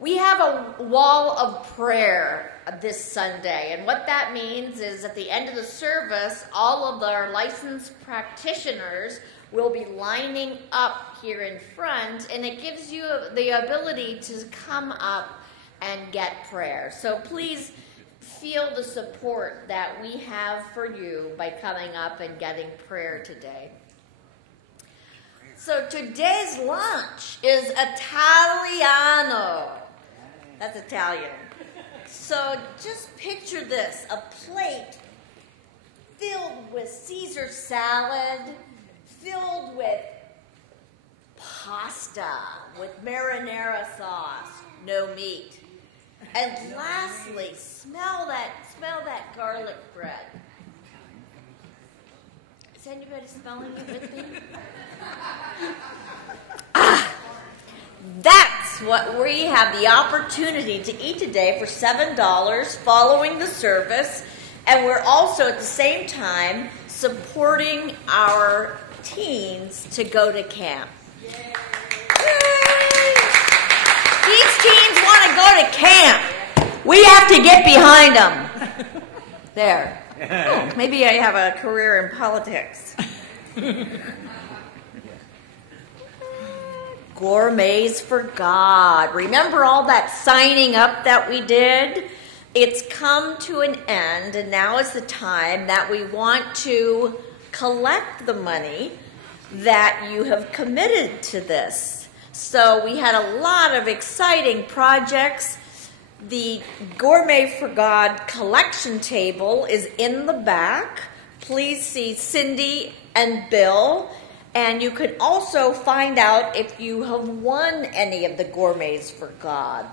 We have a wall of prayer this Sunday, and what that means is at the end of the service, all of our licensed practitioners will be lining up here in front, and it gives you the ability to come up and get prayer. So please feel the support that we have for you by coming up and getting prayer today. So today's lunch is Italiano. That's Italian. So just picture this, a plate filled with Caesar salad, filled with pasta with marinara sauce, no meat. And lastly, smell that garlic bread. Is anybody smelling it with me? That's what we have the opportunity to eat today for $7 following the service. And we're also at the same time supporting our teens to go to camp. Yay. These teens want to go to camp. We have to get behind them. There. Oh, maybe I have a career in politics. Gourmets for God. Remember all that signing up that we did? It's come to an end, and now is the time that we want to collect the money that you have committed to this. So we had a lot of exciting projects. The Gourmet for God collection table is in the back. Please see Cindy and Bill. And you can also find out if you have won any of the Gourmets for God.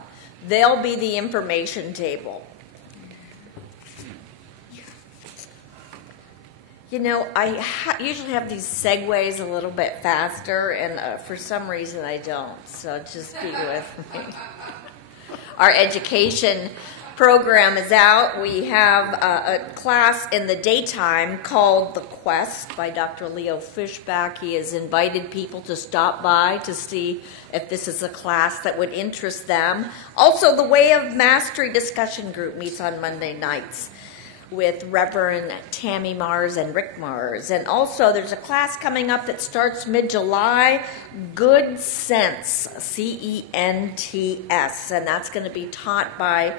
They'll be the information table. You know, I usually have these segues a little bit faster, and for some reason I don't, so just be with me. Our education program is out. We have a class in the daytime called The Quest by Dr. Leo Fishback. He has invited people to stop by to see if this is a class that would interest them. Also, the Way of Mastery discussion group meets on Monday nights with Reverend Tammy Mars and Rick Mars. And also, there's a class coming up that starts mid-July, Good Sense, C-E-N-T-S, and that's going to be taught by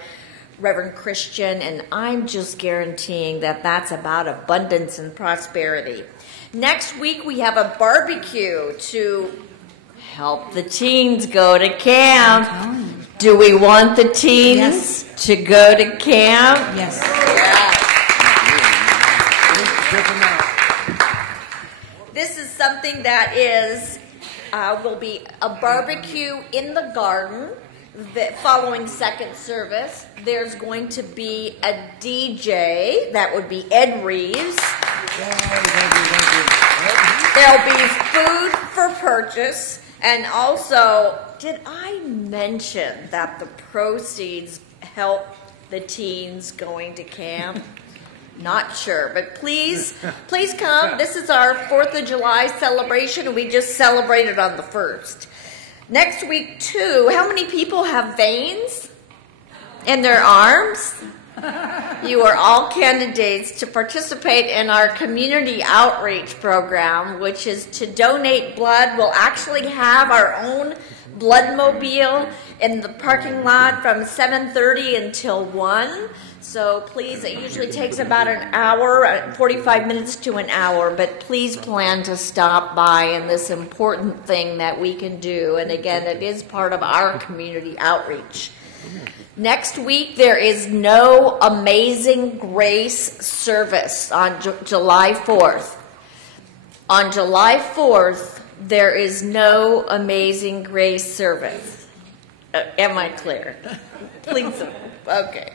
Reverend Christian, and I'm just guaranteeing that that's about abundance and prosperity. Next week, we have a barbecue to help the teens go to camp. Do we want the teens to go to camp? Yes. This is something that is will be a barbecue in the garden. Following second service, there's going to be a DJ. That would be Ed Reeves. There'll be food for purchase. And also, did I mention that the proceeds help the teens going to camp? Not sure, but please come. This is our 4th of July celebration. We just celebrated on the 1st. Next week, too, how many people have veins in their arms? You are all candidates to participate in our community outreach program, which is to donate blood. We'll actually have our own blood mobile in the parking lot from 7:30 until 1. So please, it usually takes about an hour, 45 minutes to an hour, but please plan to stop by in this important thing that we can do. And again, it is part of our community outreach. Next week, there is no Amazing Grace service on July 4th. On July 4th, there is no Amazing Grace service. Am I clear? Please. Okay.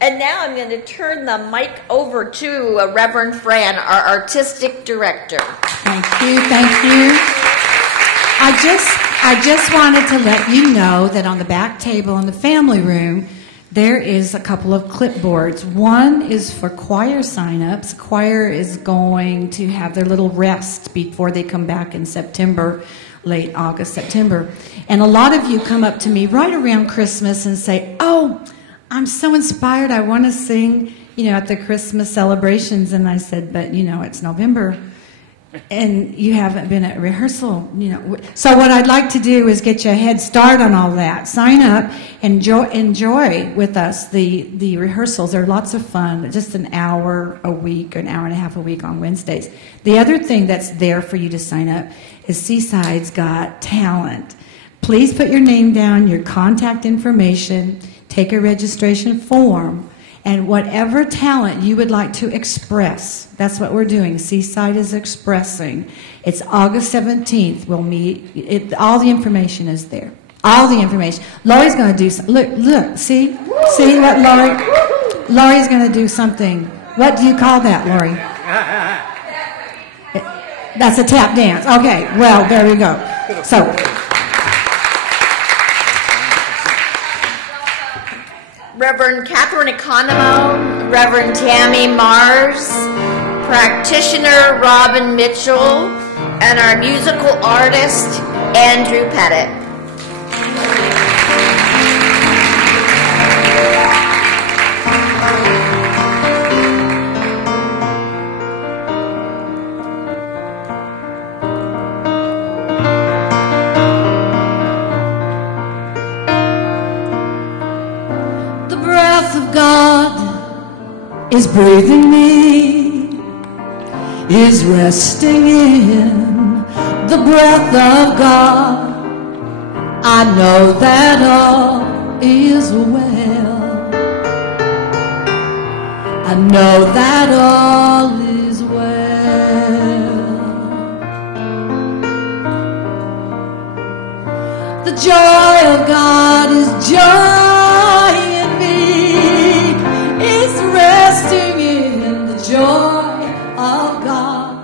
And now I'm going to turn the mic over to Reverend Fran, our artistic director. Thank you. I just wanted to let you know that on the back table in the family room, there is a couple of clipboards. One is for choir sign-ups. Choir is going to have their little rest before they come back in September late August, September. And a lot of you come up to me right around Christmas and say, oh, I'm so inspired. I want to sing, at the Christmas celebrations. And I said, but, it's November. And you haven't been at rehearsal, So what I'd like to do is get you a head start on all that. Sign up and enjoy with us the rehearsals. They're lots of fun, just an hour a week, an hour and a half a week on Wednesdays. The other thing that's there for you to sign up is Seaside's Got Talent. Please put your name down, your contact information, take a registration form, and whatever talent you would like to express. That's what we're doing. Seaside is expressing. It's August 17th. We'll meet. All the information is there. All the information. Lori's going to do something. Look. See what Lori's going to do something. What do you call that, Lori? That's a tap dance. Okay. Well, there we go. So. Reverend Katherine Economou, Reverend Tammy Mars, practitioner Robin Mitchell, and our musical artist Andrew Pettit. Is breathing me, is resting in the breath of God. I know that all is well. I know that all is well. The joy of God is joy in me, is resting in the joy of God.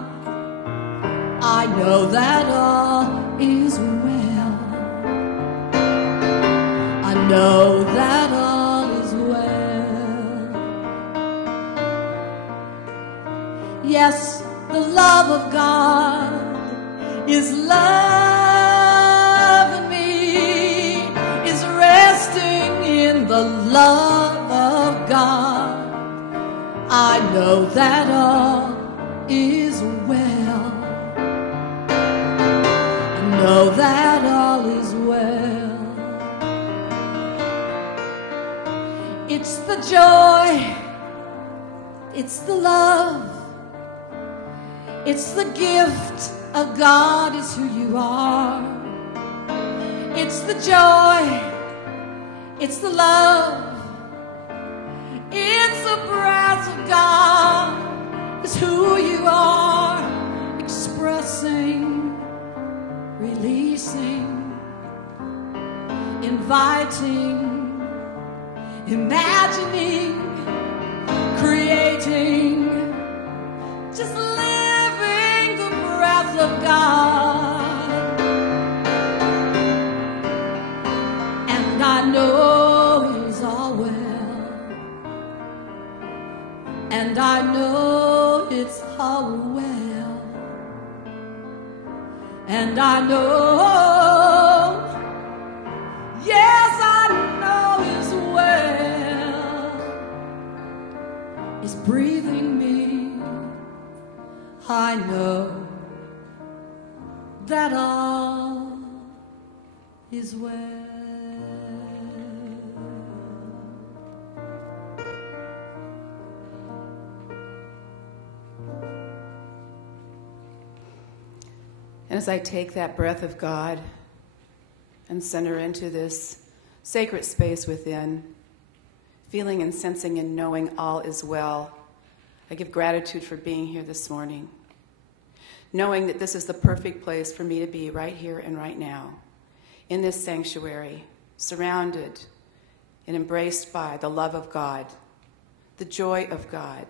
I know that all is well. I know that all is well. Yes, the love of God is love in me, is resting in the love of God. I know that all is well. I know that all is well. It's the joy, it's the love, it's the gift of God is who you are. It's the joy, it's the love, it's the breath of God is who you are. Expressing, releasing, inviting, imagining, creating, just living the breath of God. And I know it's all well. And I know it's all well. And I know, yes, I know it's well. It's breathing me. I know that all is well. And as I take that breath of God and send her into this sacred space within, feeling and sensing and knowing all is well, I give gratitude for being here this morning, knowing that this is the perfect place for me to be right here and right now, in this sanctuary, surrounded and embraced by the love of God, the joy of God,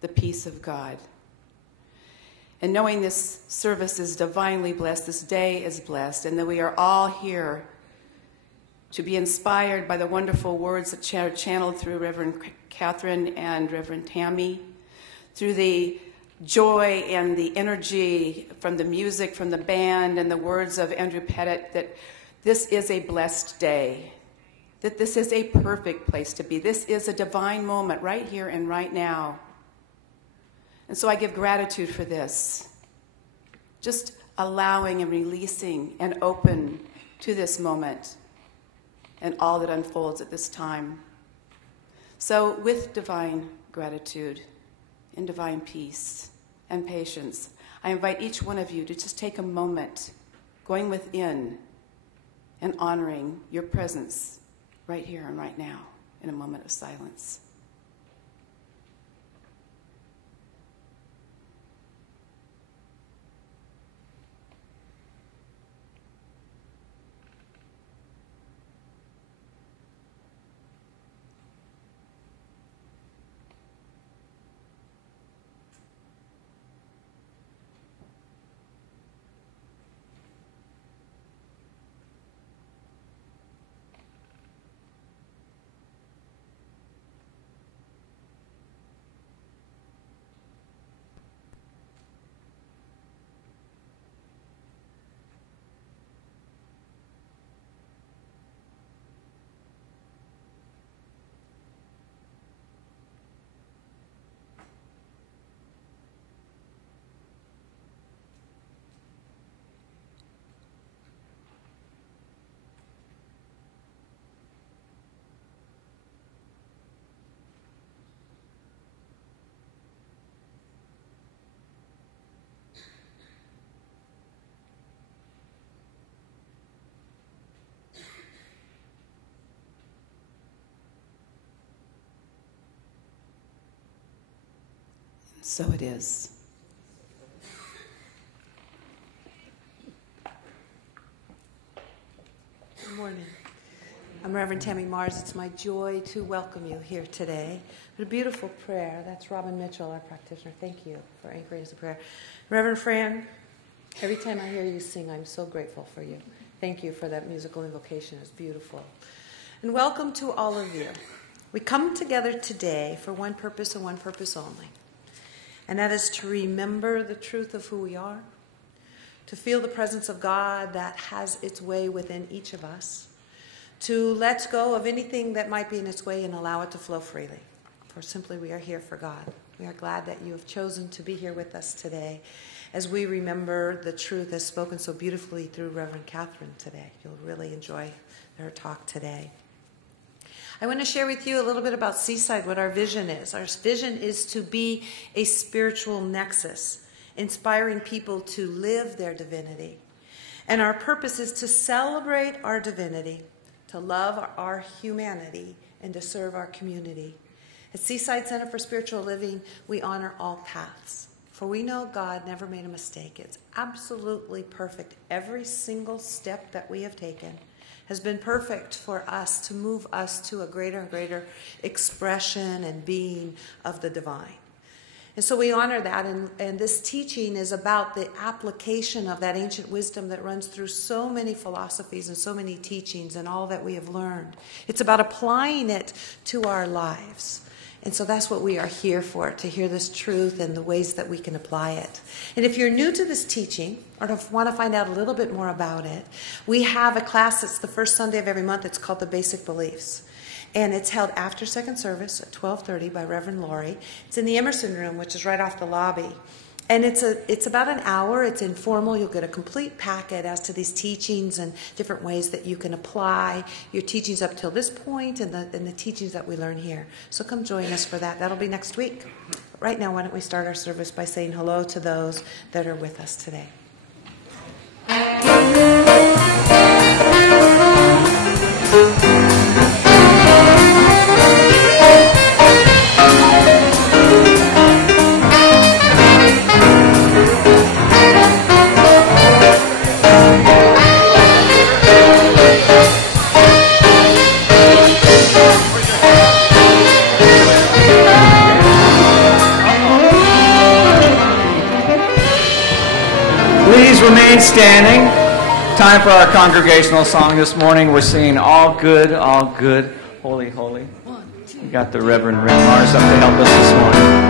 the peace of God. And knowing this service is divinely blessed, this day is blessed, and that we are all here to be inspired by the wonderful words that are channeled through Reverend Katherine and Reverend Tammy, through the joy and the energy from the music, from the band, and the words of Andrew Pettit that this is a blessed day, that this is a perfect place to be. This is a divine moment right here and right now. And so I give gratitude for this, just allowing and releasing and open to this moment and all that unfolds at this time. So with divine gratitude and divine peace and patience, I invite each one of you to just take a moment, going within and honoring your presence right here and right now in a moment of silence. So it is. Good morning. I'm Reverend Tammy Mars. It's my joy to welcome you here today. What a beautiful prayer. That's Robin Mitchell, our practitioner. Thank you for anchoring us in prayer. Reverend Fran, every time I hear you sing, I'm so grateful for you. Thank you for that musical invocation. It's beautiful. And welcome to all of you. We come together today for one purpose and one purpose only. And that is to remember the truth of who we are, to feel the presence of God that has its way within each of us, to let go of anything that might be in its way and allow it to flow freely. For simply we are here for God. We are glad that you have chosen to be here with us today as we remember the truth as spoken so beautifully through Reverend Katherine today. You'll really enjoy her talk today. I want to share with you a little bit about Seaside, what our vision is. Our vision is to be a spiritual nexus, inspiring people to live their divinity. And our purpose is to celebrate our divinity, to love our humanity, and to serve our community. At Seaside Center for Spiritual Living, we honor all paths. For we know God never made a mistake. It's absolutely perfect. Every single step that we have taken has been perfect for us to move us to a greater and greater expression and being of the divine. And so we honor that, and this teaching is about the application of that ancient wisdom that runs through so many philosophies and so many teachings and all that we have learned. It's about applying it to our lives. And so that's what we are here for, to hear this truth and the ways that we can apply it. And if you're new to this teaching or want to find out a little bit more about it, we have a class that's the first Sunday of every month. It's called The Basic Beliefs. And it's held after second service at 12:30 by Reverend Laurie. It's in the Emerson Room, which is right off the lobby. And it's about an hour. It's informal. You'll get a complete packet as to these teachings and different ways that you can apply your teachings up till this point and the teachings that we learn here. So come join us for that. That'll be next week. But right now, why don't we start our service by saying hello to those that are with us today. Please remain standing. Time for our congregational song this morning. We're singing All Good, Holy, Holy. We got the Reverend Rick Mars up to help us this morning.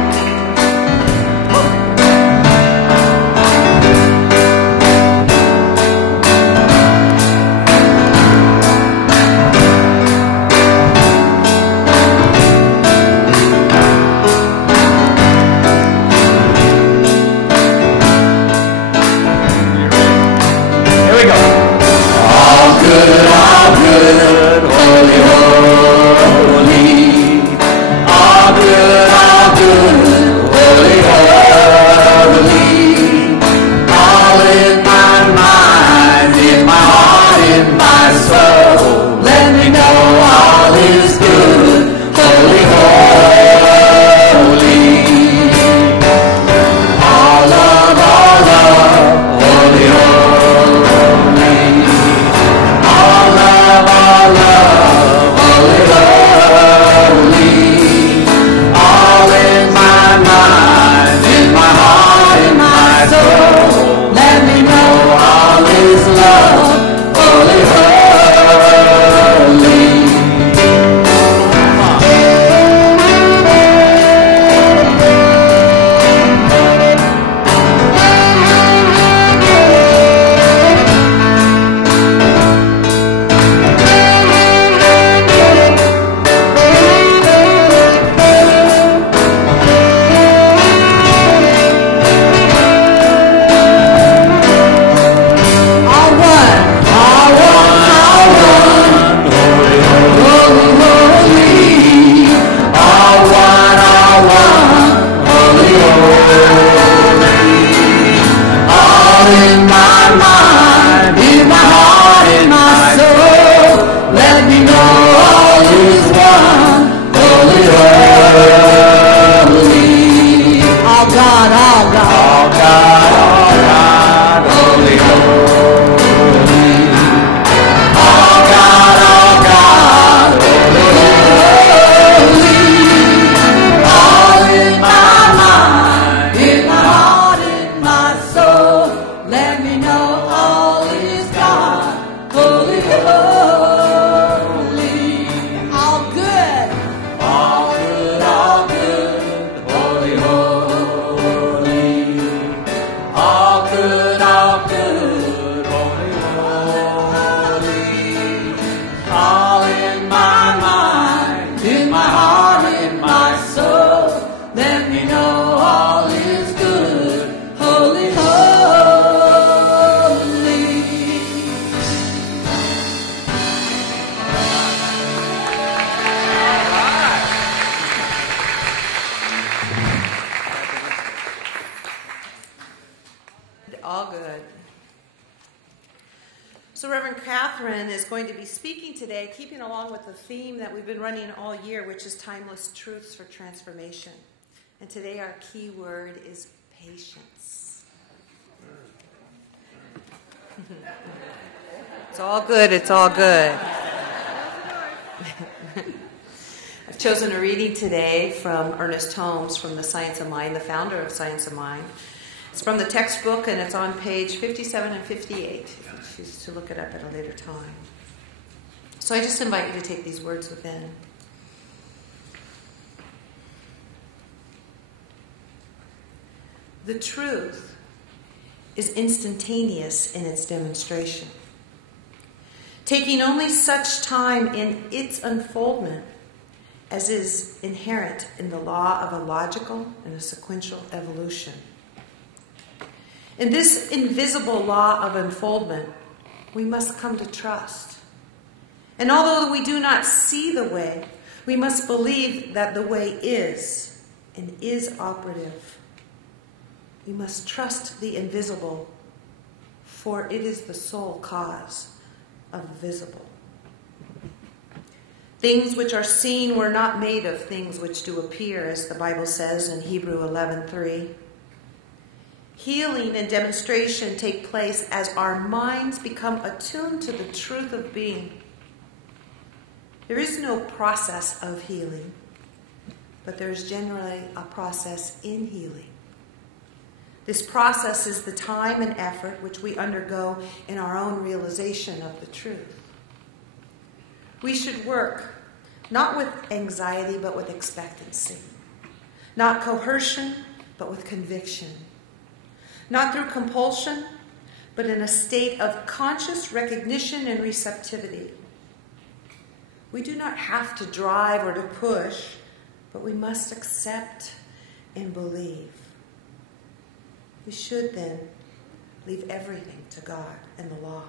Katherine is going to be speaking today, keeping along with the theme that we've been running all year, which is timeless truths for transformation. And today our key word is patience. It's all good. It's all good. I've chosen a reading today from Ernest Holmes from The Science of Mind, the founder of Science of Mind. It's from the textbook, and it's on page 57 and 58, if you choose to look it up at a later time. So I just invite you to take these words within. The truth is instantaneous in its demonstration, taking only such time in its unfoldment as is inherent in the law of a logical and a sequential evolution. In this invisible law of unfoldment, we must come to trust. And although we do not see the way, we must believe that the way is and is operative. We must trust the invisible, for it is the sole cause of the visible. Things which are seen were not made of things which do appear, as the Bible says in Hebrews 11:3. Healing and demonstration take place as our minds become attuned to the truth of being. There is no process of healing, but there is generally a process in healing. This process is the time and effort which we undergo in our own realization of the truth. We should work not with anxiety, but with expectancy. Not coercion, but with conviction. Not through compulsion, but in a state of conscious recognition and receptivity. We do not have to drive or to push, but we must accept and believe. We should then leave everything to God and the law,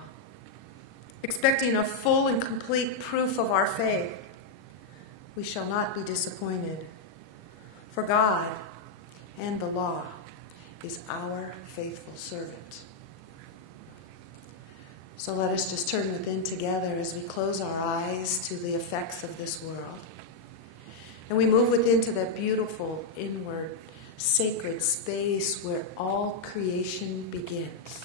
expecting a full and complete proof of our faith. We shall not be disappointed, for God and the law is our faithful servant. So let us just turn within together as we close our eyes to the effects of this world. And we move within to that beautiful, inward, sacred space where all creation begins.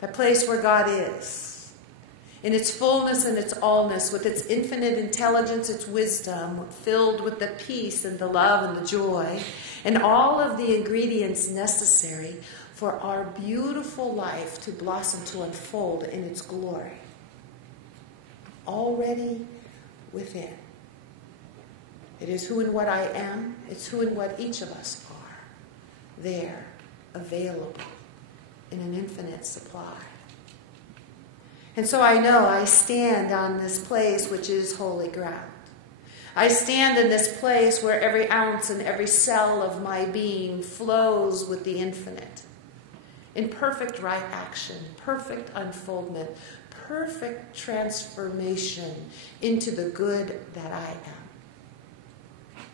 A place where God is, in its fullness and its allness, with its infinite intelligence, its wisdom, filled with the peace and the love and the joy, and all of the ingredients necessary for our beautiful life to blossom, to unfold in its glory. Already within. It is who and what I am. It's who and what each of us are. There, available in an infinite supply. And so I know I stand on this place which is holy ground. I stand in this place where every ounce and every cell of my being flows with the infinite. In perfect right action, perfect unfoldment, perfect transformation into the good that I am.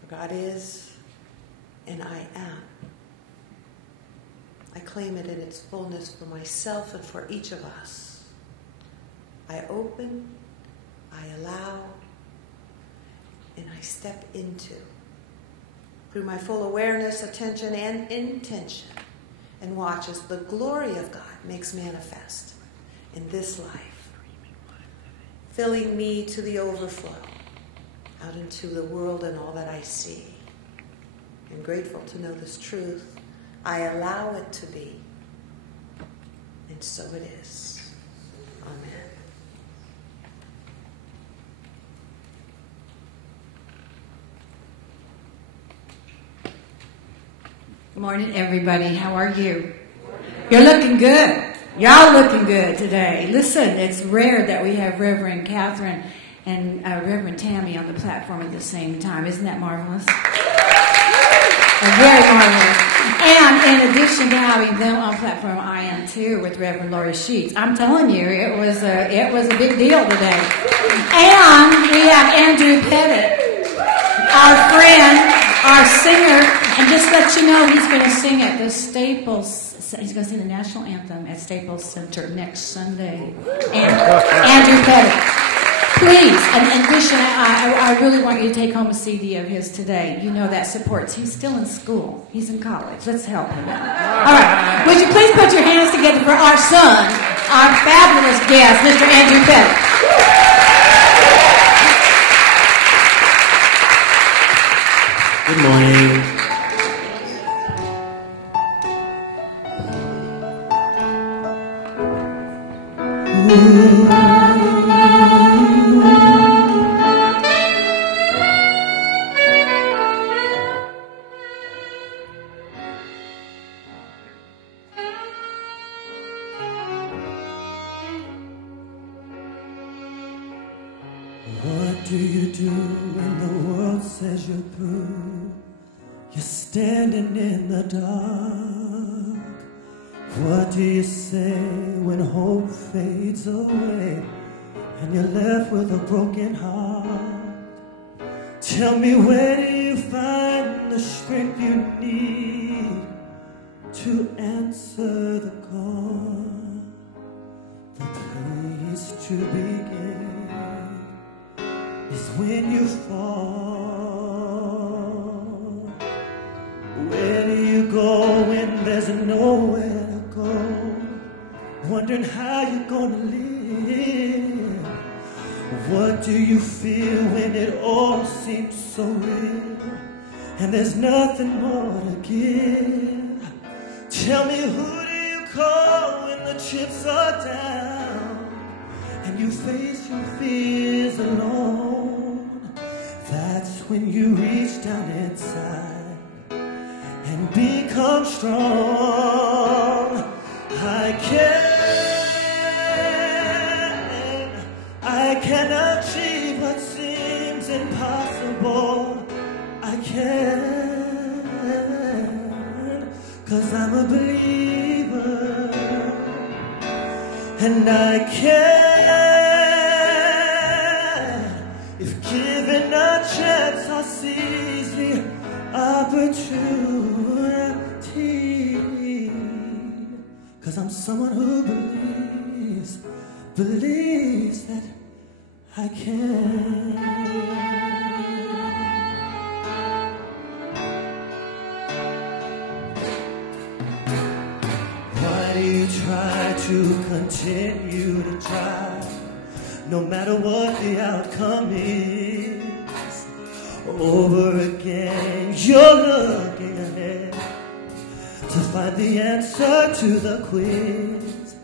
For God is, and I am. I claim it in its fullness for myself and for each of us. I open, I allow, and I step into, through my full awareness, attention, and intention, and watch as the glory of God makes manifest in this life, filling me to the overflow, out into the world and all that I see. I'm grateful to know this truth. I allow it to be, and so it is. Amen. Good morning, everybody. How are you? You're looking good. Y'all looking good today. Listen, it's rare that we have Reverend Katherine and Reverend Tammy on the platform at the same time. Isn't that marvelous? Very marvelous. And in addition to having them on platform, I am too with Reverend Lori Sheets. I'm telling you, it was a big deal today. And we have Andrew Pettit, our friend, our singer, and just let you know he's going to sing at the Staples he's going to sing the national anthem at Staples Center next Sunday. Andrew Pettit. Please, and Christian, I really want you to take home a CD of his today. You know that supports. He's still in school. He's in college. Let's help him out. All right. Would you please put your hands together for our son, our fabulous guest, Mr. Andrew Pettit. Good morning. What do you do when the world says you're through? You're standing in the dark. What do you say when hope fades away and you're left with a broken heart? Tell me, where do you find the strength you need to answer the call? The place to begin is when you fall. Where do you go when there's nowhere to go? Wondering how you're gonna live. What do you feel when it all seems so real and there's nothing more to give? Tell me, who do you call when the chips are down and you face your fears alone? That's when you reach down inside and become strong. I can achieve what seems impossible. I can, 'cause I'm a believer. And I can, if given a chance, I'll seize the opportunity. 'Cause I'm someone who believes that I can. Why do you try to continue to try, no matter what the outcome is? Over again, you're looking ahead to find the answer to the quiz.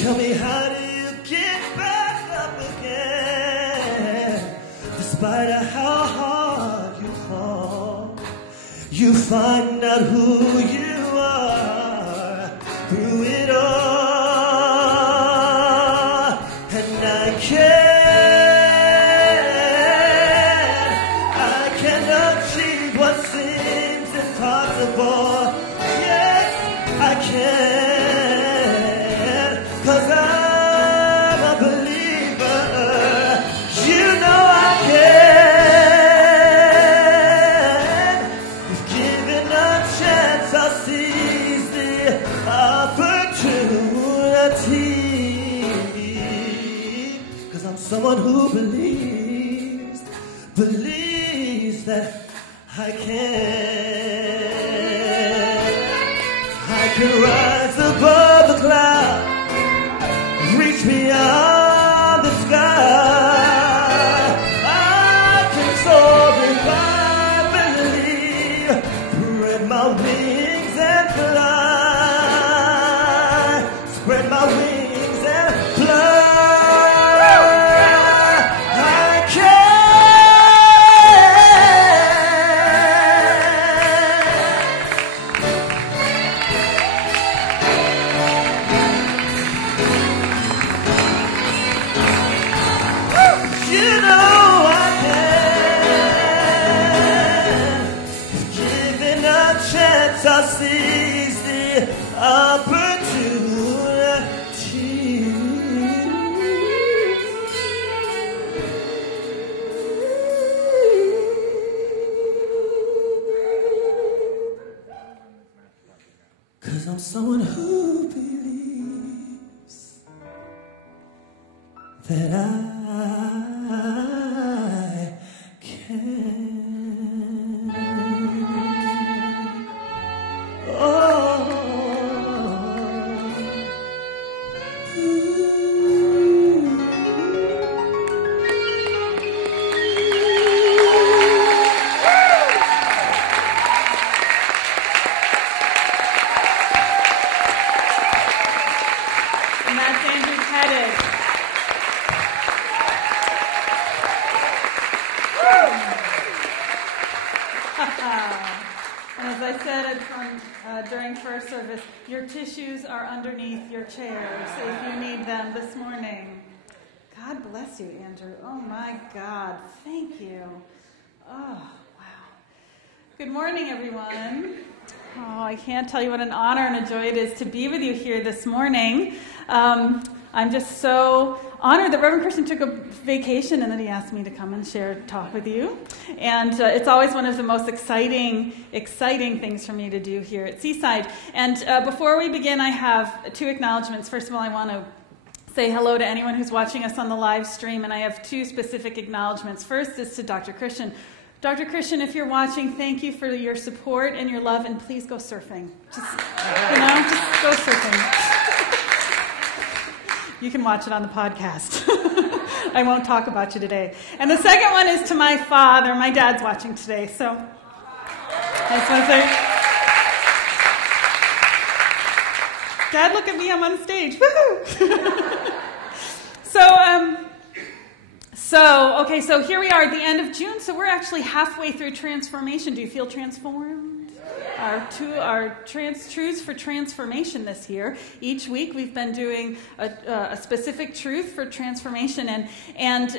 Tell me, how do you get back up again? Despite how hard you fall, you find out who you are through it all. And I can achieve what seems impossible. Yes, I can, 'cause I'm a believer. You know I can. If given a chance, I'll seize the opportunity. 'Cause I'm someone who believes that I can rise above the cloud, reach beyond the sky. I can soar if I believe, spread my wings and fly, spread my wings and fly. I that I can. During first service, your tissues are underneath your chairs if you need them this morning. God bless you, Andrew. Oh my God, thank you. Oh, wow. Good morning, everyone. Oh, I can't tell you what an honor and a joy it is to be with you here this morning. I'm just so honored that Reverend Christian took a vacation and then he asked me to come and talk with you. And it's always one of the most exciting things for me to do here at Seaside. And before we begin, I have two acknowledgments. First of all, I want to say hello to anyone who's watching us on the live stream, and I have two specific acknowledgments. First is to Dr. Christian. Dr. Christian, if you're watching, thank you for your support and your love, and please go surfing. Just go surfing. You can watch it on the podcast. I won't talk about you today. And the second one is to my father. My dad's watching today, so I just want to say, Dad, look at me, I'm on stage. Woohoo! So here we are at the end of June, so we're actually halfway through transformation. Do you feel transformed? Our truths for transformation this year. Each week we've been doing a specific truth for transformation, and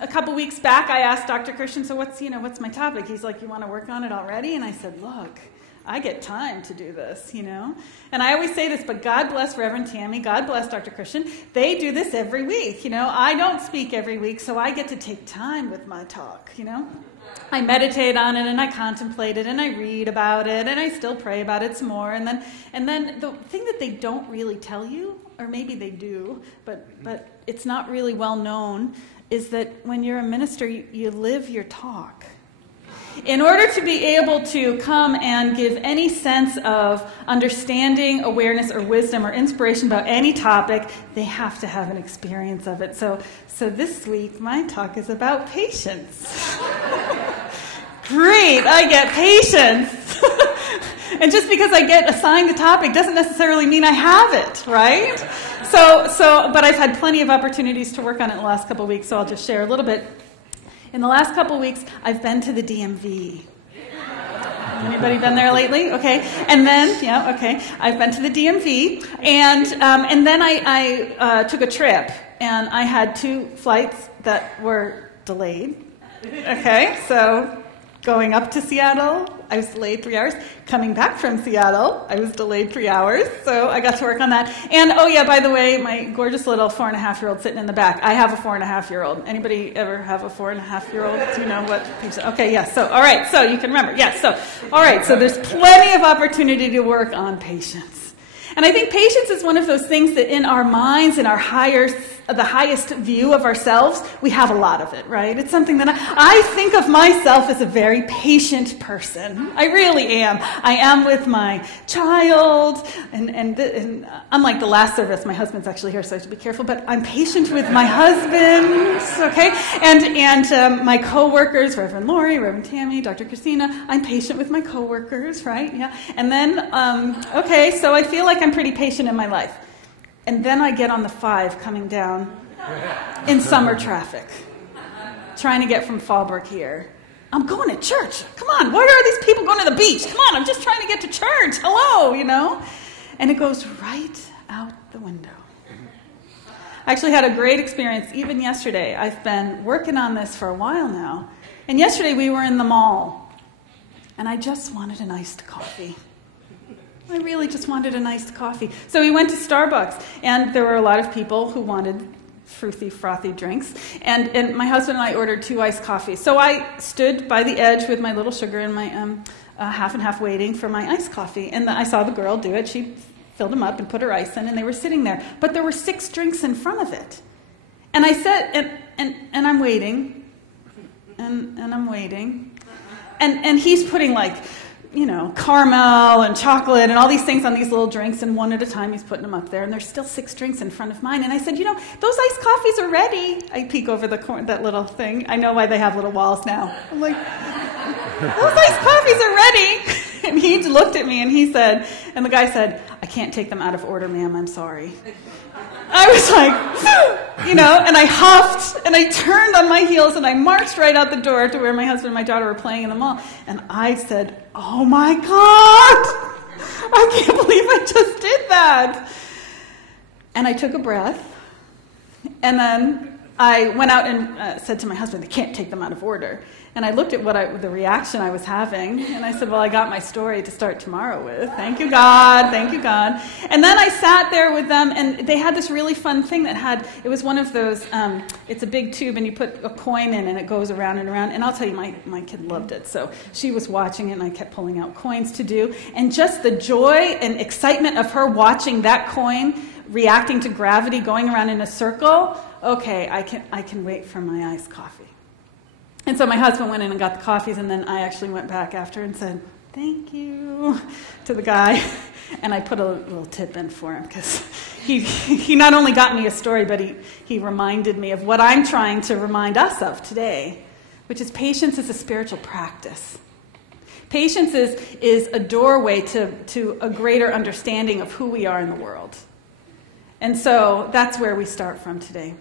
a couple weeks back I asked Dr. Christian, so what's my topic? He's like, you want to work on it already? And I said, look, I get time to do this, And I always say this, but God bless Reverend Tammy, God bless Dr. Christian. They do this every week, I don't speak every week, so I get to take time with my talk, I meditate on it, and I contemplate it, and I read about it, and I still pray about it some more. And then the thing that they don't really tell you, or maybe they do, but it's not really well known, is that when you're a minister, you live your talk. In order to be able to come and give any sense of understanding, awareness, or wisdom, or inspiration about any topic, they have to have an experience of it. So this week, my talk is about patience. Great, I get patience. And just because I get assigned a topic doesn't necessarily mean I have it, right? But I've had plenty of opportunities to work on it in the last couple of weeks, so I'll just share a little bit. In the last couple of weeks, I've been to the DMV. Anybody been there lately? Okay. And then, I've been to the DMV, and then I took a trip, and I had 2 flights that were delayed. Okay, so going up to Seattle, I was delayed 3 hours. Coming back from Seattle, I was delayed 3 hours, so I got to work on that. And, oh yeah, by the way, my gorgeous little 4.5-year-old sitting in the back. I have a 4.5-year-old. Anybody ever have a 4.5-year-old? Do you know what? Okay, yes. So, all right, so you can remember. Yes, so, all right, so there's plenty of opportunity to work on patience. And I think patience is one of those things that in our minds, in our the highest view of ourselves, we have a lot of it, right? It's something that I think of myself as a very patient person. I really am. I am with my child, and unlike the last service, my husband's actually here, so I have to be careful, but I'm patient with my husband, okay? And my co-workers, Reverend Lori, Reverend Tammy, Dr. Christina, I'm patient with my co-workers, right? Yeah. And then, so I feel like I'm pretty patient in my life. And then I get on the 5 coming down in summer traffic, trying to get from Fallbrook here. I'm going to church. Come on, why are these people going to the beach? Come on, I'm just trying to get to church. Hello, And it goes right out the window. I actually had a great experience even yesterday. I've been working on this for a while now. And yesterday we were in the mall, and I just wanted an iced coffee. I really just wanted a nice coffee. So we went to Starbucks, and there were a lot of people who wanted frothy drinks. And my husband and I ordered 2 iced coffees. So I stood by the edge with my little sugar and my half and half waiting for my iced coffee. And I saw the girl do it. She filled them up and put her ice in, and they were sitting there. But there were 6 drinks in front of it. And I said, and I'm waiting, and I'm waiting, and he's putting like, caramel and chocolate and all these things on these little drinks, and one at a time he's putting them up there, and there's still 6 drinks in front of mine. And I said, those iced coffees are ready. I peek over that little thing. I know why they have little walls now. I'm like, those iced coffees are ready. And he looked at me and he said, and the guy said, I can't take them out of order, ma'am, I'm sorry. I was like, and I huffed, and I turned on my heels, and I marched right out the door to where my husband and my daughter were playing in the mall. And I said, oh my God, I can't believe I just did that. And I took a breath, and then I went out and said to my husband, I can't take them out of order. And I looked at the reaction I was having, and I said, well, I got my story to start tomorrow with. Thank you, God. Thank you, God. And then I sat there with them, and they had this really fun thing it was one of those, it's a big tube, and you put a coin in, and it goes around and around. And I'll tell you, my kid loved it. So she was watching it, and I kept pulling out coins to do. And just the joy and excitement of her watching that coin reacting to gravity, going around in a circle, okay, I can wait for my iced coffee. And so my husband went in and got the coffees, and then I actually went back after and said, thank you, to the guy. And I put a little tip in for him, because he not only got me a story, but he reminded me of what I'm trying to remind us of today, which is patience is a spiritual practice. Patience is a doorway to a greater understanding of who we are in the world. And so that's where we start from today.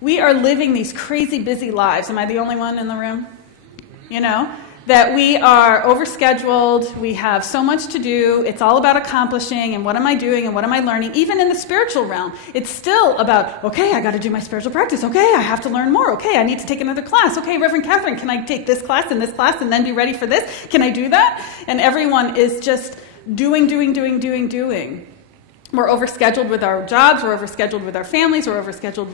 We are living these crazy busy lives. Am I the only one in the room? That we are overscheduled. We have so much to do. It's all about accomplishing and what am I doing and what am I learning. Even in the spiritual realm, it's still about, okay, I got to do my spiritual practice. Okay, I have to learn more. Okay, I need to take another class. Okay, Reverend Katherine, can I take this class and then be ready for this? Can I do that? And everyone is just doing. We're overscheduled with our jobs, we're overscheduled with our families, we're overscheduled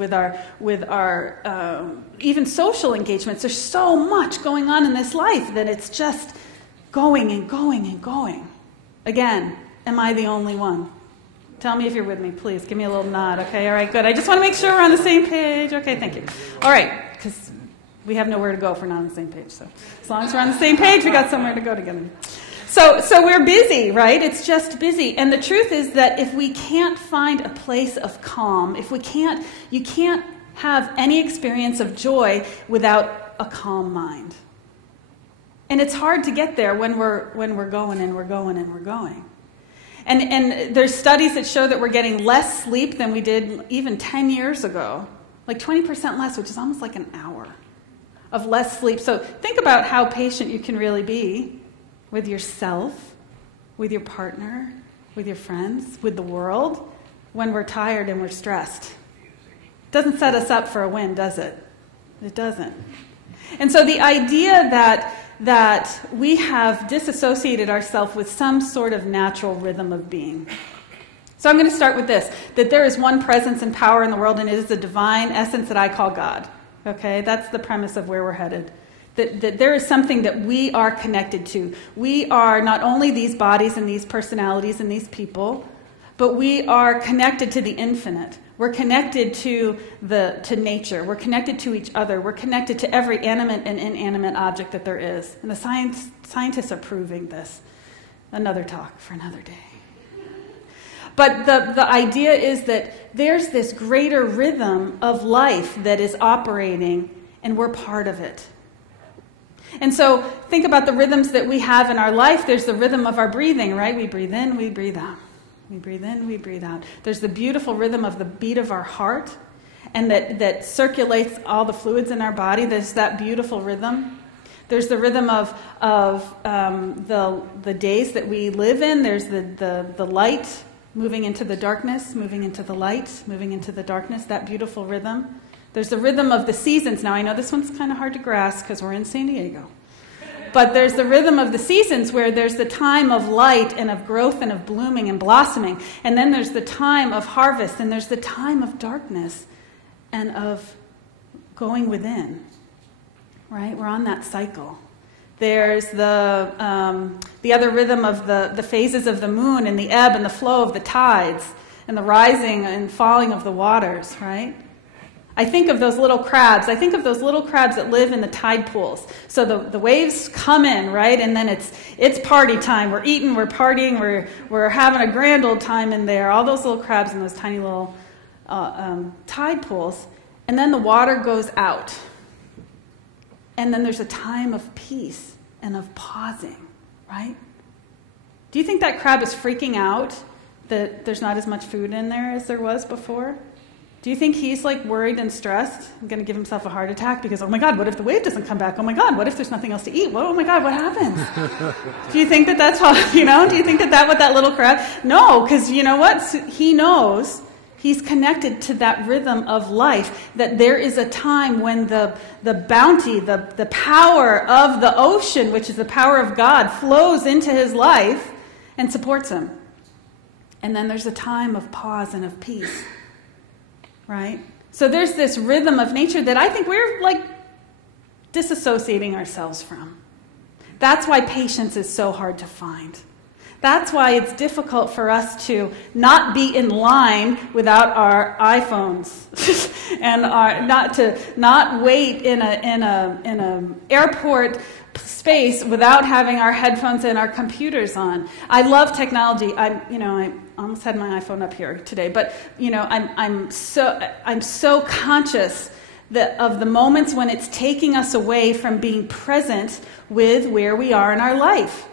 with our even social engagements. There's so much going on in this life that it's just going and going and going. Again, am I the only one? Tell me if you're with me, please. Give me a little nod. Okay, all right, good. I just want to make sure we're on the same page. Okay, thank you. All right, because we have nowhere to go if we're not on the same page. So as long as we're on the same page, we got somewhere to go together. So we're busy, right? It's just busy. And the truth is that if we can't find a place of calm, you can't have any experience of joy without a calm mind. And it's hard to get there when we're going and we're going and we're going. And there's studies that show that we're getting less sleep than we did even 10 years ago. Like 20% less, which is almost like an hour of less sleep. So think about how patient you can really be with yourself, with your partner, with your friends, with the world, when we're tired and we're stressed. It doesn't set us up for a win, does it? It doesn't. And so the idea that we have disassociated ourselves with some sort of natural rhythm of being. So I'm going to start with this, that there is one presence and power in the world, and it is the divine essence that I call God. Okay, that's the premise of where we're headed. That there is something that we are connected to. We are not only these bodies and these personalities and these people, but we are connected to the infinite. We're connected to nature. We're connected to each other. We're connected to every animate and inanimate object that there is. And the scientists are proving this. Another talk for another day. But the idea is that there's this greater rhythm of life that is operating, and we're part of it. And so think about the rhythms that we have in our life. There's the rhythm of our breathing, right? We breathe in, we breathe out. We breathe in, we breathe out. There's the beautiful rhythm of the beat of our heart, and that circulates all the fluids in our body. There's that beautiful rhythm. There's the rhythm of the days that we live in. There's the light moving into the darkness, moving into the light, moving into the darkness, that beautiful rhythm. There's the rhythm of the seasons. Now, I know this one's kind of hard to grasp because we're in San Diego. But there's the rhythm of the seasons where there's the time of light and of growth and of blooming and blossoming. And then there's the time of harvest, and there's the time of darkness and of going within. Right? We're on that cycle. There's the other rhythm of the phases of the moon and the ebb and the flow of the tides and the rising and falling of the waters, right? I think of those little crabs. I think of those little crabs that live in the tide pools. So the waves come in, right? And then it's party time. We're eating, we're partying, we're having a grand old time in there. All those little crabs in those tiny little tide pools. And then the water goes out. And then there's a time of peace and of pausing, right? Do you think that crab is freaking out that there's not as much food in there as there was before? Do you think he's like worried and stressed and going to give himself a heart attack because, oh my God, what if the wave doesn't come back? Oh my God, what if there's nothing else to eat? Well, oh my God, what happens? Do you think that that's how, do you think that what that little crab? No, because you know what? He knows he's connected to that rhythm of life, that there is a time when the bounty, the power of the ocean, which is the power of God, flows into his life and supports him. And then there's a time of pause and of peace. Right? So there's this rhythm of nature that I think we're like disassociating ourselves from. That's why patience is so hard to find. That's why it's difficult for us to not be in line without our iPhones and not wait in a airport space without having our headphones and our computers on. I love technology. I almost had my iPhone up here today, but I'm so conscious of the moments when it's taking us away from being present with where we are in our life.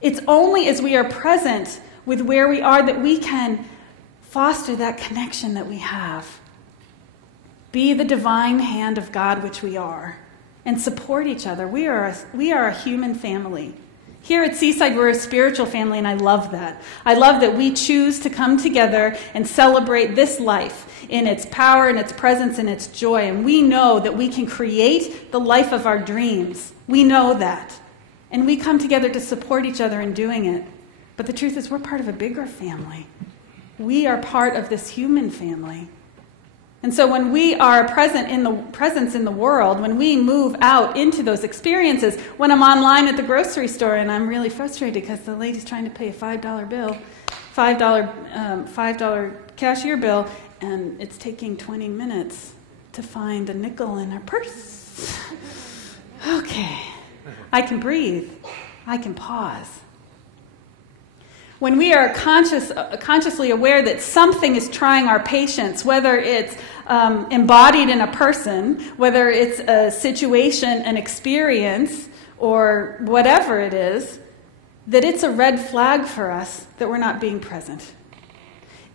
It's only as we are present with where we are that we can foster that connection that we have. Be the divine hand of God, which we are, and support each other. We are a human family. Here at Seaside, we're a spiritual family, and I love that. I love that we choose to come together and celebrate this life in its power and its presence and its joy. And we know that we can create the life of our dreams. We know that. And we come together to support each other in doing it. But the truth is, we're part of a bigger family. We are part of this human family. And so when we are presence in the world, when we move out into those experiences, when I'm online at the grocery store and I'm really frustrated because the lady's trying to pay a $5 bill, $5 cashier bill, and it's taking 20 minutes to find a nickel in her purse. Okay, I can breathe. I can pause. When we are consciously aware that something is trying our patience, whether it's embodied in a person, whether it's a situation, an experience, or whatever it is, that it's a red flag for us that we're not being present.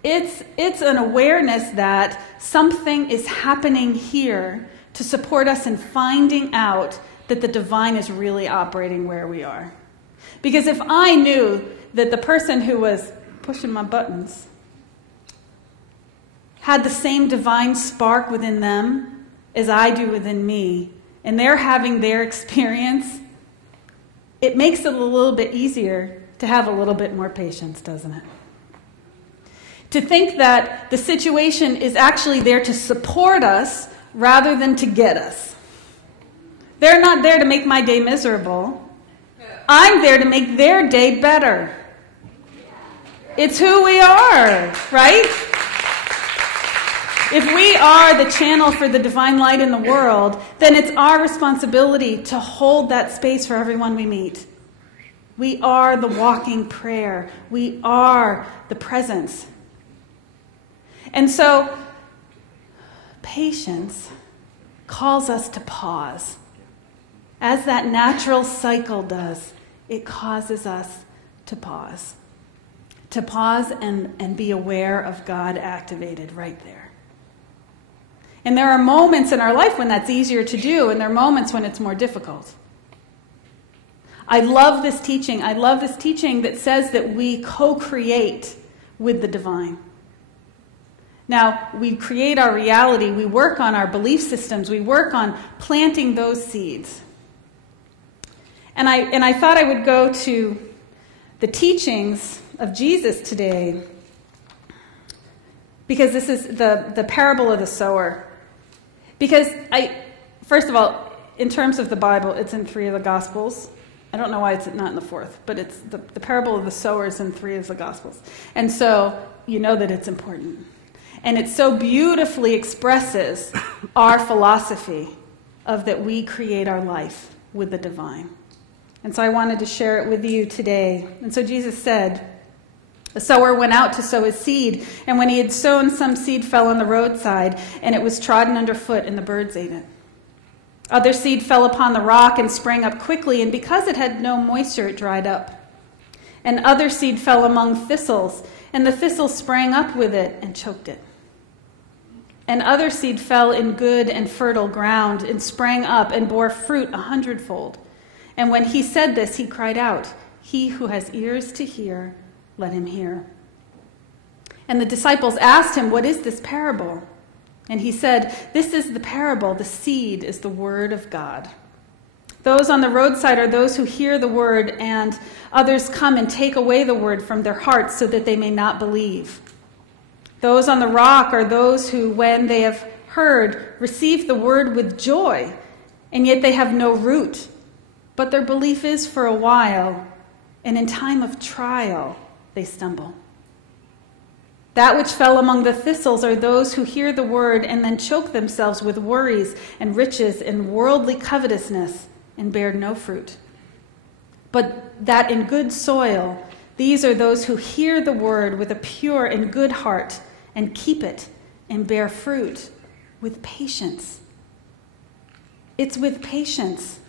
It's an awareness that something is happening here to support us in finding out that the divine is really operating where we are. Because if I knew that the person who was pushing my buttons had the same divine spark within them as I do within me, and they're having their experience, it makes it a little bit easier to have a little bit more patience, doesn't it? To think that the situation is actually there to support us rather than to get us. They're not there to make my day miserable. I'm there to make their day better. It's who we are, right? If we are the channel for the divine light in the world, then it's our responsibility to hold that space for everyone we meet. We are the walking prayer. We are the presence. And so, patience calls us to pause. As that natural cycle does, it causes us to pause. To pause and be aware of God activated right there. And there are moments in our life when that's easier to do, and there are moments when it's more difficult. I love this teaching. I love this teaching that says that we co-create with the divine. Now, we create our reality. We work on our belief systems. We work on planting those seeds. And I thought I would go to the teachings of Jesus today, because this is the parable of the sower. Because first of all, in terms of the Bible, it's in 3 of the Gospels. I don't know why it's not in the 4th, but it's the parable of the sower is in 3 of the Gospels. And so you know that it's important. And it so beautifully expresses our philosophy of that we create our life with the divine. And so I wanted to share it with you today. And so Jesus said, "The sower went out to sow his seed, and when he had sown, some seed fell on the roadside, and it was trodden underfoot, and the birds ate it. Other seed fell upon the rock and sprang up quickly, and because it had no moisture, it dried up. And other seed fell among thistles, and the thistles sprang up with it and choked it. And other seed fell in good and fertile ground, and sprang up and bore fruit 100-fold. And when he said this, he cried out, 'He who has ears to hear, let him hear.' And the disciples asked him, 'What is this parable?' And he said, 'This is the parable. The seed is the word of God. Those on the roadside are those who hear the word, and others come and take away the word from their hearts so that they may not believe. Those on the rock are those who, when they have heard, receive the word with joy, and yet they have no root. But their belief is for a while, and in time of trial they stumble. That which fell among the thistles are those who hear the word and then choke themselves with worries and riches and worldly covetousness and bear no fruit. But that in good soil, these are those who hear the word with a pure and good heart and keep it and bear fruit with patience." It's with patience.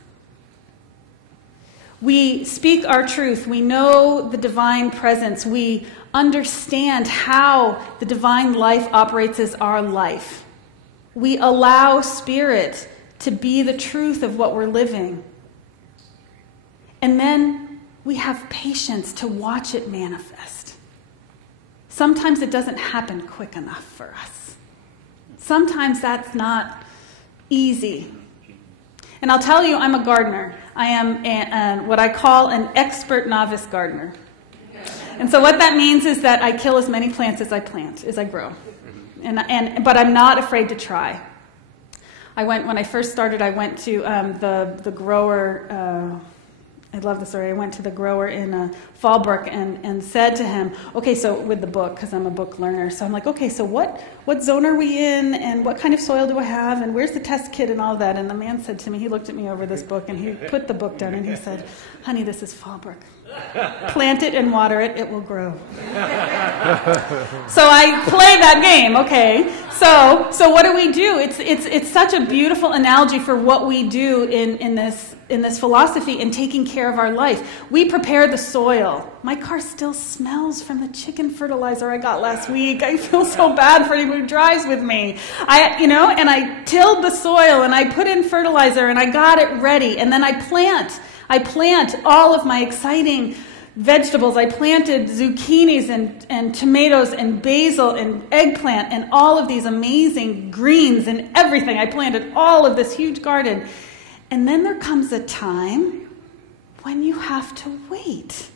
We speak our truth. We know the divine presence. We understand how the divine life operates as our life. We allow Spirit to be the truth of what we're living. And then we have patience to watch it manifest. Sometimes it doesn't happen quick enough for us. Sometimes that's not easy. And I'll tell you, I'm a gardener. I am what I call an expert novice gardener. And so what that means is that I kill as many plants as I grow. But I'm not afraid to try. When I first started, I went to the grower. I love the story. I went to the grower in Fallbrook and said to him, okay, so with the book, because I'm a book learner, so I'm like, okay, so what zone are we in, and what kind of soil do I have, and where's the test kit and all that? And the man said to me, he looked at me over this book, and he put the book down, and he said, honey, this is Fallbrook. Plant it and water it, it will grow. So I play that game, okay. So what do we do? It's such a beautiful analogy for what we do in this philosophy in taking care of our life. We prepare the soil. My car still smells from the chicken fertilizer I got last week. I feel so bad for anyone who drives with me. And I tilled the soil and I put in fertilizer and I got it ready, and then I plant all of my exciting vegetables. I planted zucchinis and tomatoes and basil and eggplant and all of these amazing greens and everything. I planted all of this huge garden. And then there comes a time when you have to wait.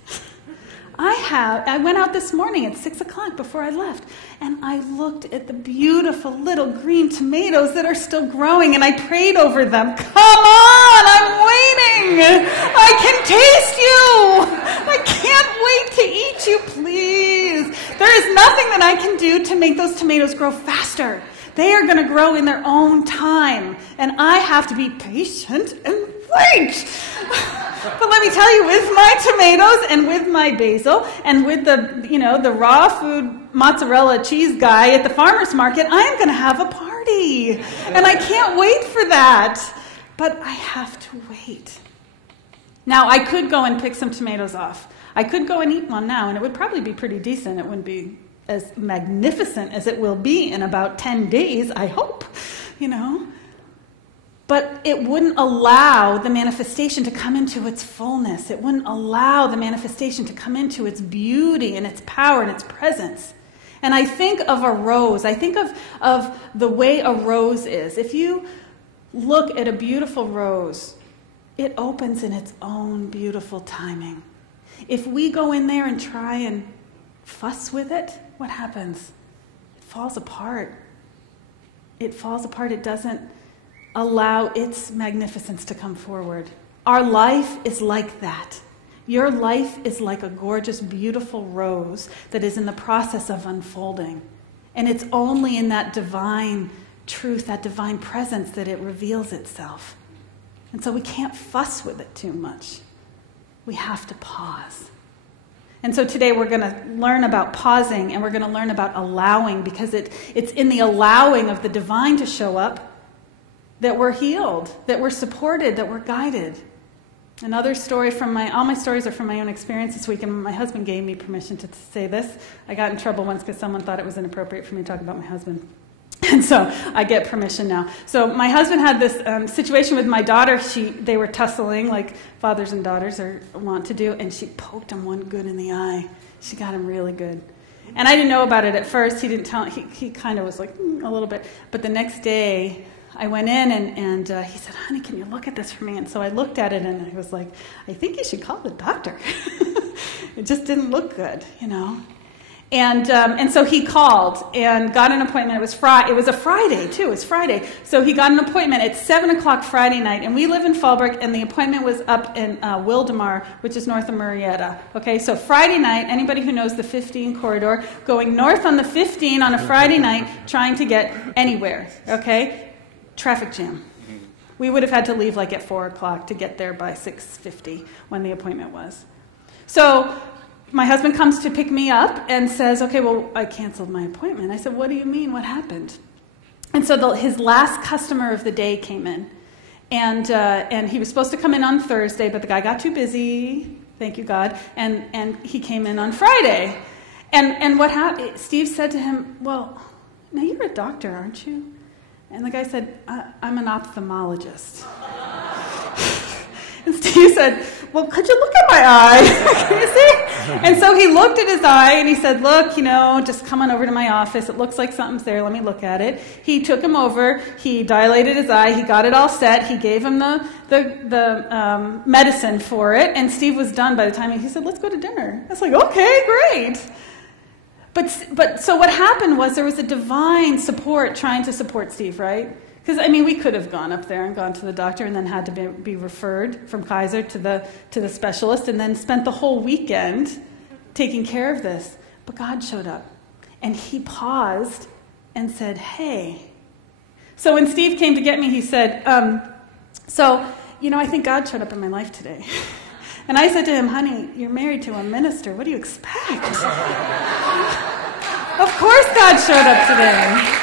I went out this morning at 6 o'clock before I left, and I looked at the beautiful little green tomatoes that are still growing, and I prayed over them. Come on, I'm waiting. I can taste you. I can't wait to eat you, please. There is nothing that I can do to make those tomatoes grow faster. They are going to grow in their own time, and I have to be patient and wait. But let me tell you, with my tomatoes and with my basil and with the raw food mozzarella cheese guy at the farmer's market, I am going to have a party. And I can't wait for that. But I have to wait. Now, I could go and pick some tomatoes off. I could go and eat one now, and it would probably be pretty decent. It wouldn't be as magnificent as it will be in about 10 days, I hope, But it wouldn't allow the manifestation to come into its fullness. It wouldn't allow the manifestation to come into its beauty and its power and its presence. And I think of a rose. I think of the way a rose is. If you look at a beautiful rose, it opens in its own beautiful timing. If we go in there and try and fuss with it, what happens? It falls apart. It falls apart. It doesn't allow its magnificence to come forward. Our life is like that. Your life is like a gorgeous, beautiful rose that is in the process of unfolding. And it's only in that divine truth, that divine presence, that it reveals itself. And so we can't fuss with it too much. We have to pause. And so today we're going to learn about pausing, and we're going to learn about allowing, because it's in the allowing of the divine to show up that we're healed, that we're supported, that we're guided. Another story all my stories are from my own experience this week, and my husband gave me permission to say this. I got in trouble once because someone thought it was inappropriate for me to talk about my husband. And so I get permission now. So my husband had this situation with my daughter. They were tussling like fathers and daughters want to do, and she poked him one good in the eye. She got him really good. And I didn't know about it at first. He didn't tell. He kind of was like a little bit. But the next day, I went in and he said, "Honey, can you look at this for me?" And so I looked at it and I was like, "I think you should call the doctor." It just didn't look good, you know. And so he called and got an appointment. It was a Friday, too. It was Friday. So he got an appointment at 7 o'clock Friday night. And we live in Fallbrook, and the appointment was up in Wildemar, which is north of Murrieta. Okay, so Friday night, anybody who knows the 15 corridor, going north on the 15 on a Friday night, trying to get anywhere, okay? Traffic jam. We would have had to leave like at 4 o'clock to get there by 6:50 when the appointment was. So my husband comes to pick me up and says, "Okay, well, I canceled my appointment." I said, "What do you mean? What happened?" And so his last customer of the day came in. And he was supposed to come in on Thursday, but the guy got too busy, thank you, God, and he came in on Friday. And what happened? Steve said to him, "Well, now you're a doctor, aren't you?" And the guy said, "I'm an ophthalmologist." And Steve said, "Well, could you look at my eye?" You see? And so he looked at his eye and he said, "Look, just come on over to my office. It looks like something's there. Let me look at it." He took him over. He dilated his eye. He got it all set. He gave him the medicine for it. And Steve was done by the time he said, "Let's go to dinner." I was like, "Okay, great." But so what happened was there was a divine support trying to support Steve, right? Because, we could have gone up there and gone to the doctor and then had to be referred from Kaiser to the specialist and then spent the whole weekend taking care of this. But God showed up, and he paused and said, "Hey." So when Steve came to get me, he said, I think God showed up in my life today." And I said to him, "Honey, you're married to a minister. What do you expect?" Of course God showed up today.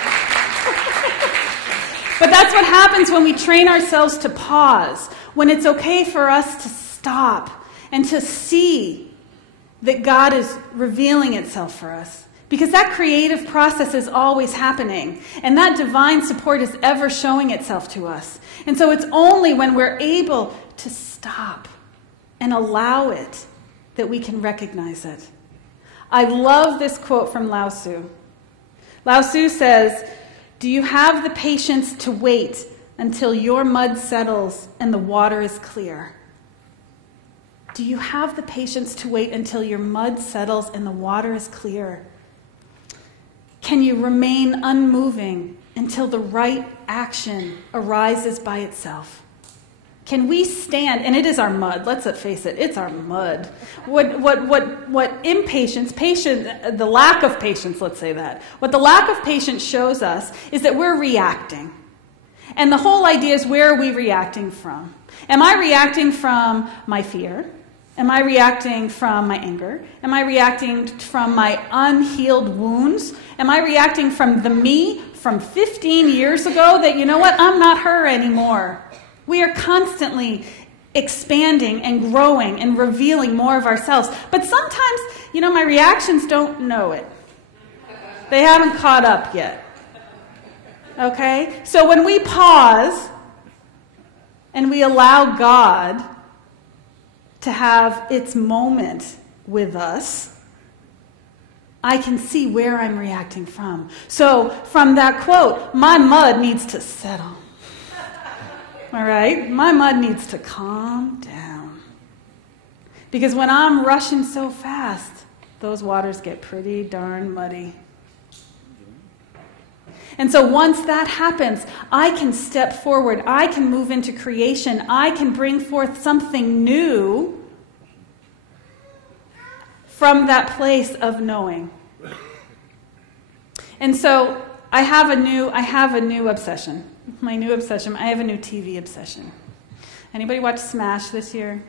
But that's what happens when we train ourselves to pause, when it's okay for us to stop and to see that God is revealing itself for us. Because that creative process is always happening, and that divine support is ever showing itself to us. And so it's only when we're able to stop and allow it that we can recognize it. I love this quote from Lao Tzu. Lao Tzu says, "Do you have the patience to wait until your mud settles and the water is clear?" Do you have the patience to wait until your mud settles and the water is clear? Can you remain unmoving until the right action arises by itself? Can we stand, and it is our mud, let's face it, it's our mud. What impatience, the lack of patience, let's say that. What the lack of patience shows us is that we're reacting. And the whole idea is, where are we reacting from? Am I reacting from my fear? Am I reacting from my anger? Am I reacting from my unhealed wounds? Am I reacting from the me from 15 years ago that, I'm not her anymore? We are constantly expanding and growing and revealing more of ourselves. But sometimes, my reactions don't know it. They haven't caught up yet. Okay? So when we pause and we allow God to have its moment with us, I can see where I'm reacting from. So from that quote, my mud needs to settle. All right? My mud needs to calm down. Because when I'm rushing so fast, those waters get pretty darn muddy. And so once that happens, I can step forward. I can move into creation. I can bring forth something new from that place of knowing. And so I have a new obsession. My new obsession, I have a new TV obsession. Anybody watch Smash this year?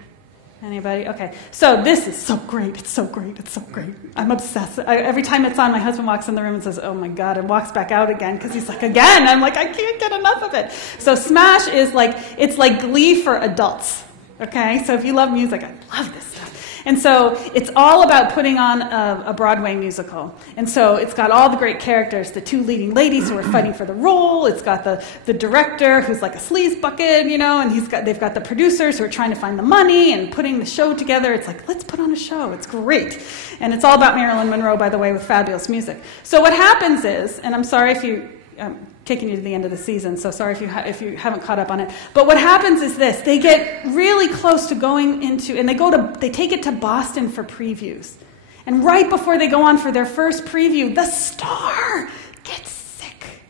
Anybody? Okay. So this is so great. It's so great. It's so great. I'm obsessed. Every time it's on, my husband walks in the room and says, "Oh my God," and walks back out again because he's like, "Again?" I'm like, I can't get enough of it. So Smash is it's like Glee for adults. Okay? So if you love music, I love this stuff. And so it's all about putting on a Broadway musical. And so it's got all the great characters, the two leading ladies who are fighting for the role. It's got the director who's like a sleaze bucket, and they've got the producers who are trying to find the money and putting the show together. It's like, let's put on a show. It's great. And it's all about Marilyn Monroe, by the way, with fabulous music. So what happens is, and I'm sorry if you... taking you to the end of the season, so sorry if you haven't caught up on it. But what happens is this: they get really close to going into, and they take it to Boston for previews. And right before they go on for their first preview, the star gets sick.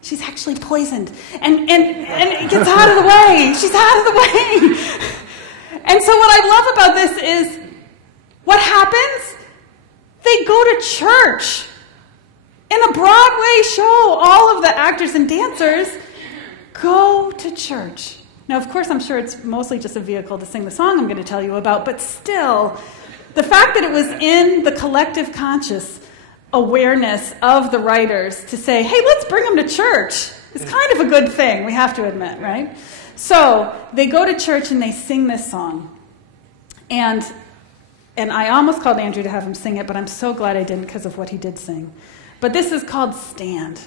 She's actually poisoned, and it gets out of the way. She's out of the way. And so what I love about this is, what happens? They go to church. In a Broadway show, all of the actors and dancers go to church. Now, of course, I'm sure it's mostly just a vehicle to sing the song I'm going to tell you about, but still, the fact that it was in the collective conscious awareness of the writers to say, hey, let's bring them to church, is kind of a good thing, we have to admit, right? So they go to church and they sing this song. And I almost called Andrew to have him sing it, but I'm so glad I didn't because of what he did sing. But this is called Stand,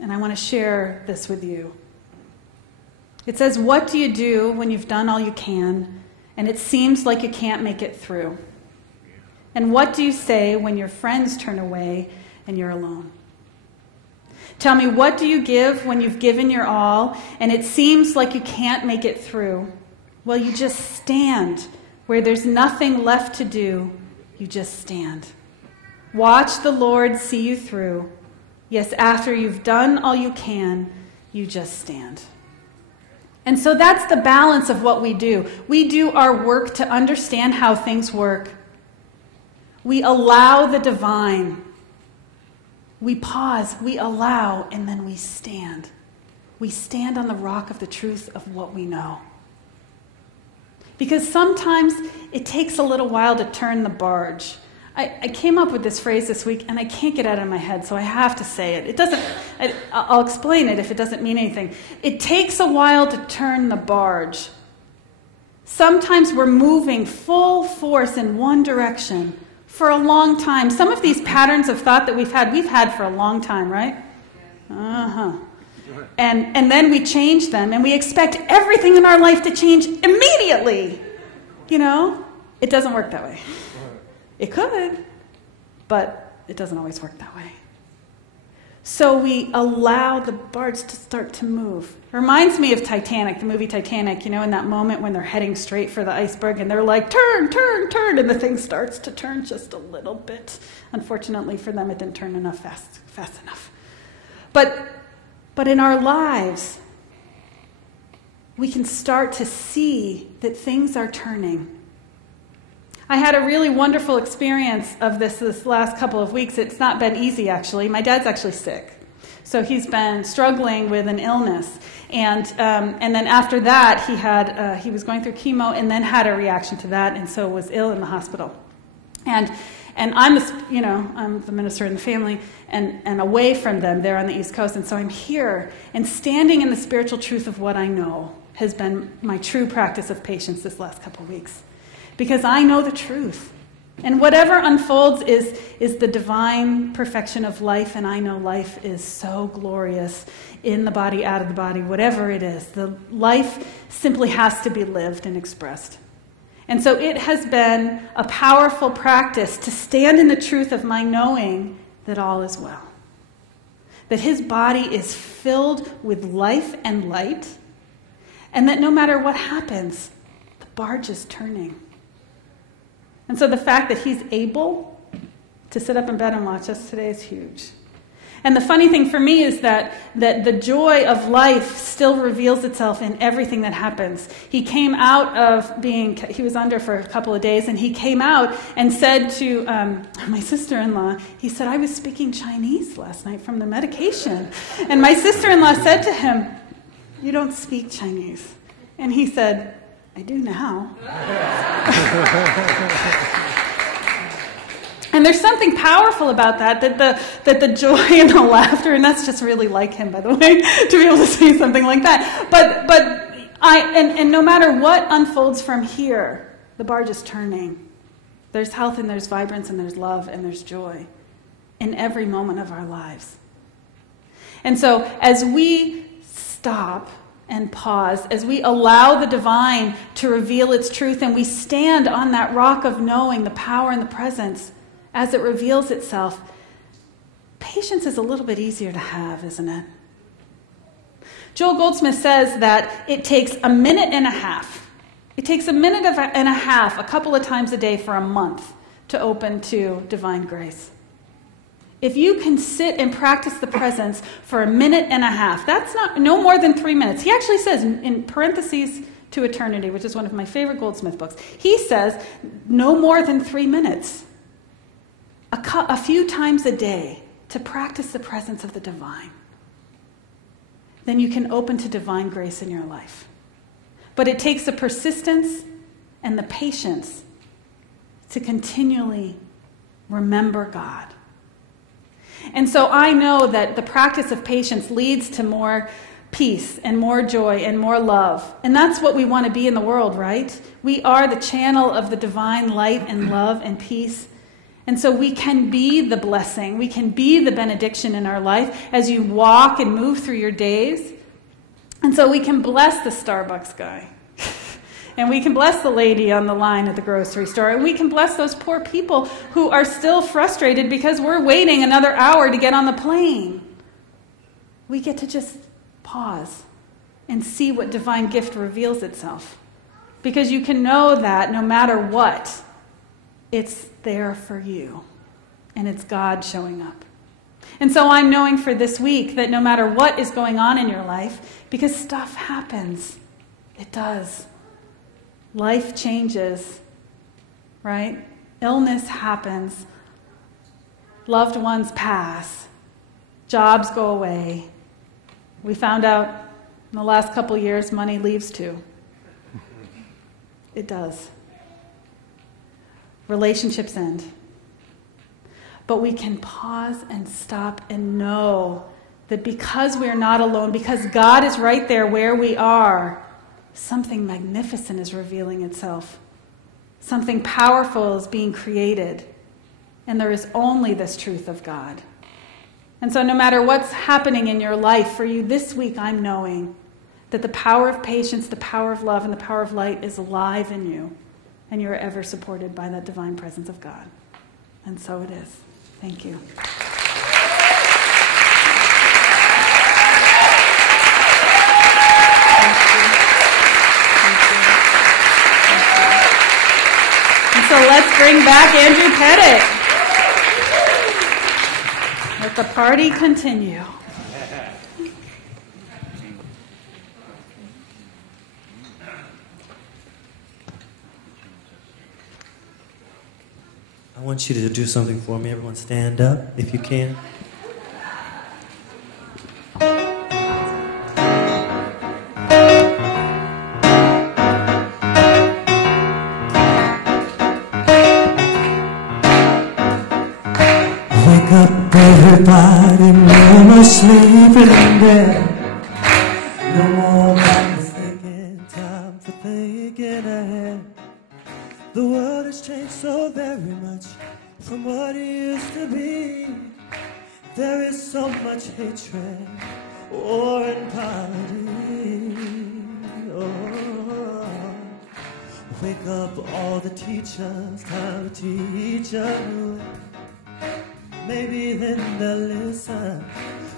and I want to share this with you. It says, "What do you do when you've done all you can, and it seems like you can't make it through? And what do you say when your friends turn away and you're alone? Tell me, what do you give when you've given your all, and it seems like you can't make it through? Well, you just stand. Where there's nothing left to do, you just stand. Watch the Lord see you through. Yes, after you've done all you can, you just stand." And so that's the balance of what we do. We do our work to understand how things work. We allow the divine. We pause, we allow, and then we stand. We stand on the rock of the truth of what we know. Because sometimes it takes a little while to turn the barge. I came up with this phrase this week, and I can't get it out of my head, so I have to say it. I'll explain it if it doesn't mean anything. It takes a while to turn the barge. Sometimes we're moving full force in one direction for a long time. Some of these patterns of thought that we've had for a long time, right? Uh-huh. And then we change them, and we expect everything in our life to change immediately. It doesn't work that way. It could, but it doesn't always work that way. So we allow the barge to start to move. It reminds me of Titanic, the movie Titanic, in that moment when they're heading straight for the iceberg and they're like, turn, turn, turn, and the thing starts to turn just a little bit. Unfortunately for them, it didn't turn fast enough. But in our lives, we can start to see that things are turning. I had a really wonderful experience of this last couple of weeks. It's not been easy, actually. My dad's actually sick. So he's been struggling with an illness. And then after that, he was going through chemo and then had a reaction to that, and so was ill in the hospital. And I'm the minister in the family and away from them there on the East Coast. And so I'm here, and standing in the spiritual truth of what I know has been my true practice of patience this last couple of weeks. Because I know the truth. And whatever unfolds is the divine perfection of life, and I know life is so glorious in the body, out of the body, whatever it is. The life simply has to be lived and expressed. And so it has been a powerful practice to stand in the truth of my knowing that all is well. That his body is filled with life and light, and that no matter what happens, the barge is turning. And so the fact that he's able to sit up in bed and watch us today is huge. And the funny thing for me is that the joy of life still reveals itself in everything that happens. He came out of he was under for a couple of days, and he came out and said to my sister-in-law, he said, I was speaking Chinese last night from the medication. And my sister-in-law said to him, you don't speak Chinese. And he said, I do now. And there's something powerful about that the joy and the laughter, and that's just really like him, by the way, to be able to say something like that. But no matter what unfolds from here, the barge is turning. There's health and there's vibrance and there's love and there's joy in every moment of our lives. And so as we stop and pause, as we allow the divine to reveal its truth, and we stand on that rock of knowing the power and the presence as it reveals itself, patience is a little bit easier to have, isn't it? Joel Goldsmith says that it takes a minute and a half. It takes a minute and a half, a couple of times a day for a month, to open to divine grace. If you can sit and practice the presence for a minute and a half, that's no more than 3 minutes. He actually says, in parentheses, to eternity, which is one of my favorite Goldsmith books, he says no more than 3 minutes. A few times a day to practice the presence of the divine. Then you can open to divine grace in your life. But it takes the persistence and the patience to continually remember God. And so I know that the practice of patience leads to more peace and more joy and more love. And that's what we want to be in the world, right? We are the channel of the divine light and love and peace. And so we can be the blessing, we can be the benediction in our life as you walk and move through your days. And so we can bless the Starbucks guy. And we can bless the lady on the line at the grocery store. And we can bless those poor people who are still frustrated because we're waiting another hour to get on the plane. We get to just pause and see what divine gift reveals itself. Because you can know that no matter what, it's there for you. And it's God showing up. And so I'm knowing for this week that no matter what is going on in your life, because stuff happens. It does. Life changes, right? Illness happens. Loved ones pass. Jobs go away. We found out in the last couple years money leaves too. It does. Relationships end. But we can pause and stop and know that because we are not alone, because God is right there where we are, something magnificent is revealing itself. Something powerful is being created. And there is only this truth of God. And so no matter what's happening in your life, for you this week, I'm knowing that the power of patience, the power of love, and the power of light is alive in you. And you are ever supported by that divine presence of God. And so it is. Thank you. And so let's bring back Andrew Pettit. Let the party continue. I want you to do something for me. Everyone stand up if you can. Wake up everybody, no more sleeping in bed. No more madness thinking, time for thinking ahead. The world has changed so very much from what it used to be. There is so much hatred, war and poverty. Oh, wake up all the teachers, time to teach anew. Maybe then they'll listen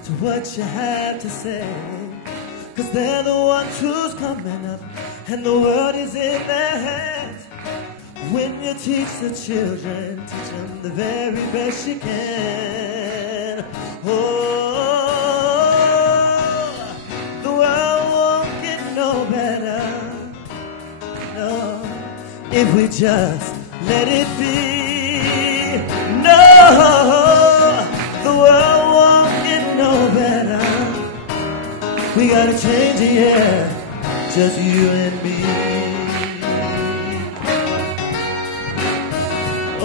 to what you have to say. 'Cause they're the ones who's coming up and the world is in their hands. When you teach the children, teach them the very best you can. Oh, the world won't get no better, no, if we just let it be. No, the world won't get no better. We gotta change it, yeah, just you and me.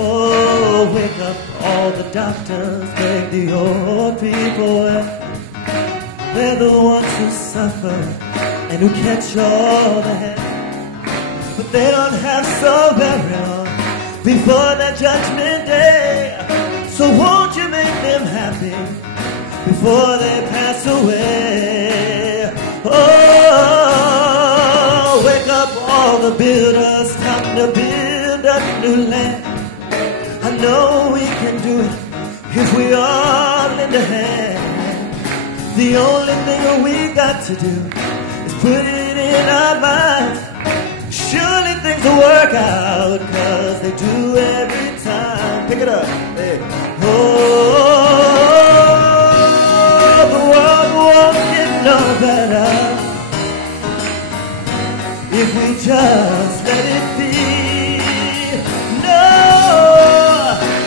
Oh, wake up all the doctors, make the old people well. They're the ones who suffer and who catch all the hell. But they don't have so very long before that judgment day. So won't you make them happy before they pass away? Oh, wake up all the builders, time to build a new land. I know we can do it if we all lend a hand. The only thing we got to do is put it in our minds. Surely things will work out, cause they do every time. Pick it up. Hey. Oh, the world won't get no better if we just let it be. No,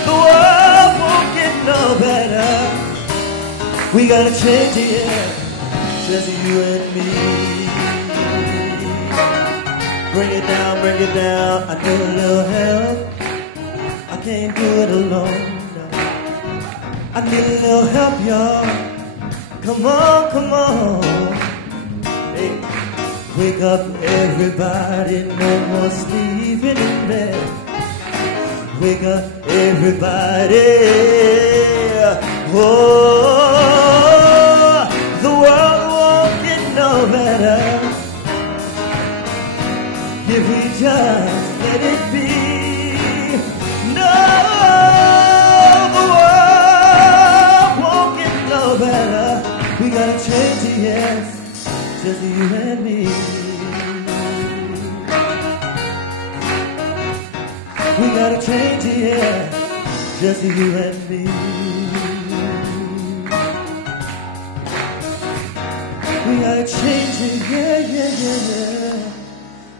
the world won't get no better. We gotta change it, yeah, just you and me. Bring it down, I need a little help. I can't do it alone, no. I need a little help, y'all. Come on. Hey, wake up everybody, no more sleeping in bed. Wake up everybody. Oh, the world won't get no better if we just let it be. No, the world won't get no better. We gotta change it, yes, just you and me. We gotta change it, yeah, just you and me. We gotta change it, yeah.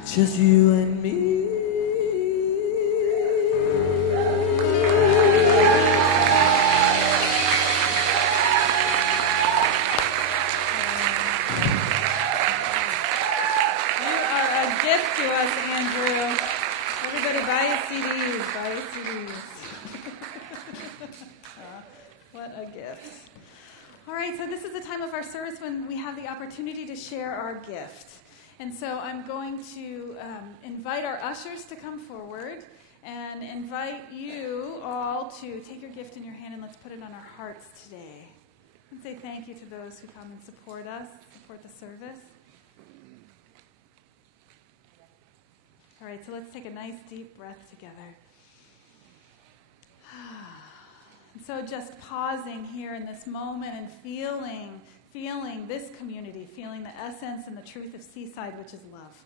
Just you and me. You are a gift to us, Andrew. Everybody buy your CDs. What a gift. All right, so this is the time of our service when we have the opportunity to share our gift. And so I'm going to invite our ushers to come forward and invite you all to take your gift in your hand and let's put it on our hearts today. And say thank you to those who come and support us, support the service. All right, so let's take a nice deep breath together. And so just pausing here in this moment and feeling this community, feeling the essence and the truth of Seaside, which is love.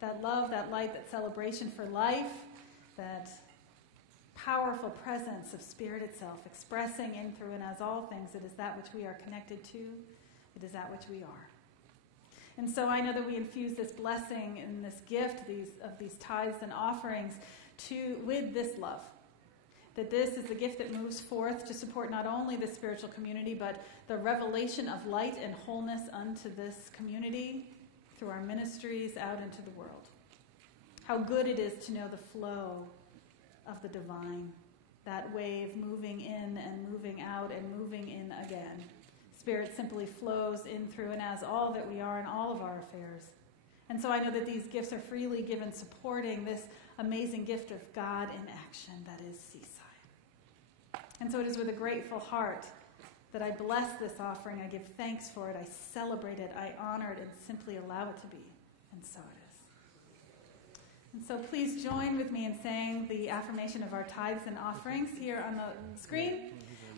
That love, that light, that celebration for life, that powerful presence of Spirit itself, expressing in, through, and as all things. It is that which we are connected to. It is that which we are. And so I know that we infuse this blessing and this gift of these tithes and offerings with this love. That this is the gift that moves forth to support not only the spiritual community, but the revelation of light and wholeness unto this community through our ministries out into the world. How good it is to know the flow of the divine, that wave moving in and moving out and moving in again. Spirit simply flows in, through, and as all that we are in all of our affairs. And so I know that these gifts are freely given, supporting this amazing gift of God in action that is Seaside. And so it is with a grateful heart that I bless this offering. I give thanks for it. I celebrate it. I honor it and simply allow it to be. And so it is. And so please join with me in saying the affirmation of our tithes and offerings here on the screen.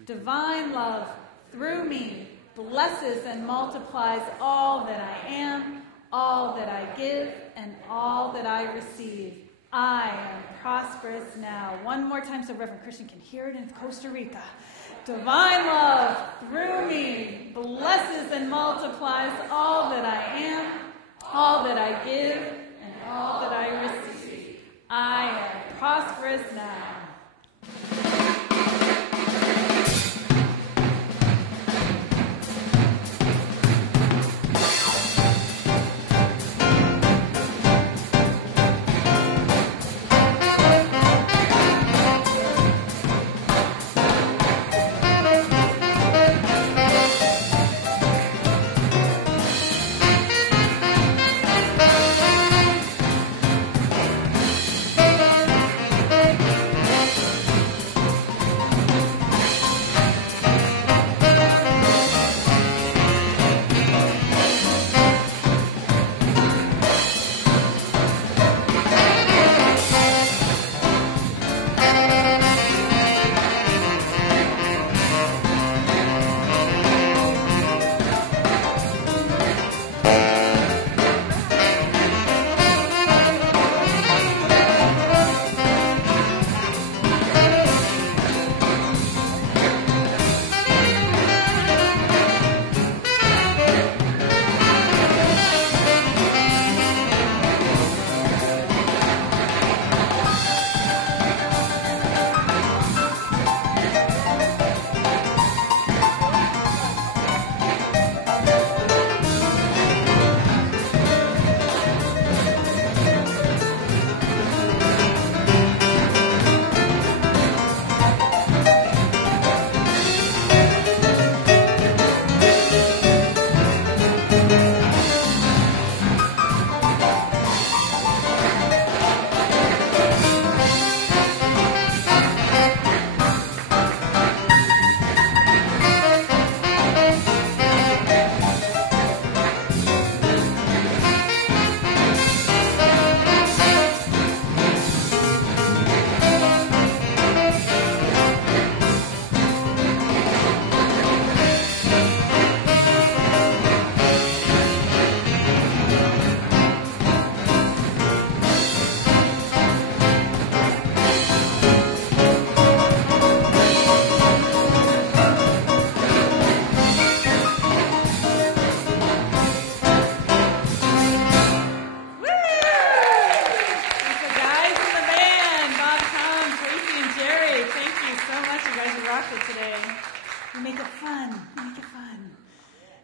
Divine love through me blesses and multiplies all that I am, all that I give, and all that I receive. I am prosperous now. One more time so Reverend Christian can hear it in Costa Rica. Divine love through me blesses and multiplies all that I am, all that I give, and all that I receive. I am prosperous now.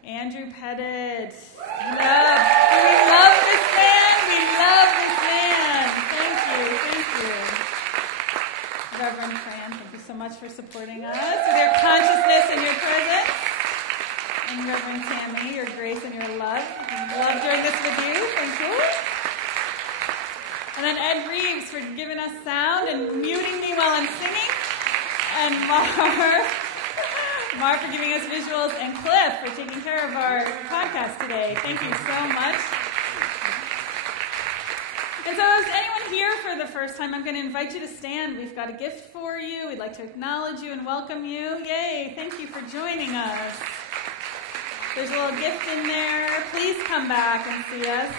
Andrew Pettit. We love this man. We love this man. Thank you. Reverend Fran, thank you so much for supporting us with your consciousness and your presence. And Reverend Tammy, your grace and your love. Love doing this with you. Thank you. And then Ed Reeves for giving us sound and muting me while I'm singing. And Mark for giving us visuals, and Cliff for taking care of our podcast today. Thank you so much. And so is anyone here for the first time? I'm going to invite you to stand. We've got a gift for you. We'd like to acknowledge you and welcome you. Yay, thank you for joining us. There's a little gift in there. Please come back and see us.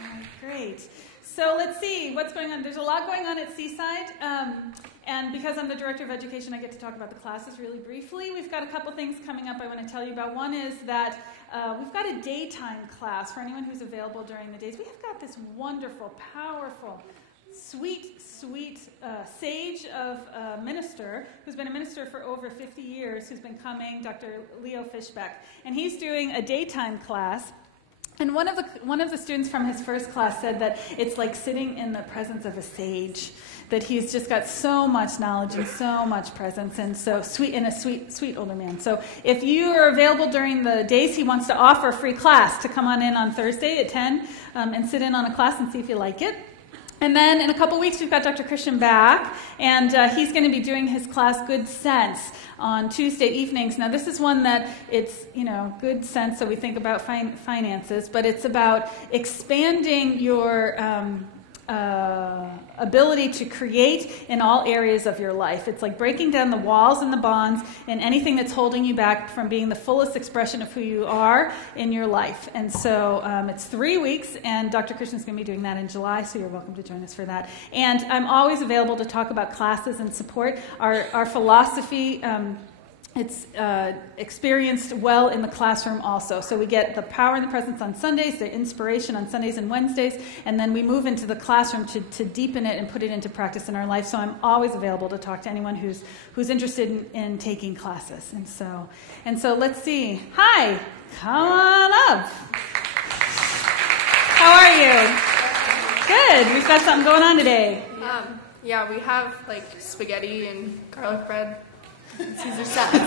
All right, great. So let's see what's going on. There's a lot going on at Seaside. And because I'm the Director of Education, I get to talk about the classes really briefly. We've got a couple things coming up I want to tell you about. One is that we've got a daytime class for anyone who's available during the days. We have got this wonderful, powerful, sweet sage of a minister who's been a minister for over 50 years, who's been coming, Dr. Leo Fishbeck. And he's doing a daytime class. And one of the students from his first class said that it's like sitting in the presence of a sage, that he's just got so much knowledge and so much presence, and so sweet older man. So if you are available during the days, he wants to offer a free class to come on in on Thursday at 10 and sit in on a class and see if you like it. And then in a couple weeks, we've got Dr. Christian back, and he's going to be doing his class, Good Sense, on Tuesday evenings. Now, this is one that it's, good sense, so we think about finances, but it's about expanding your ability to create in all areas of your life. It's like breaking down the walls and the bonds and anything that's holding you back from being the fullest expression of who you are in your life. And so it's 3 weeks, and Dr. Christian's going to be doing that in July, so you're welcome to join us for that. And I'm always available to talk about classes and support. Our philosophy, it's experienced well in the classroom also. So we get the power and the presence on Sundays, the inspiration on Sundays and Wednesdays, and then we move into the classroom to deepen it and put it into practice in our life. So I'm always available to talk to anyone who's interested in taking classes. And so let's see. Hi, come on up. How are you? Good. We've got something going on today. Yeah, we have like spaghetti and garlic bread. Caesar salad,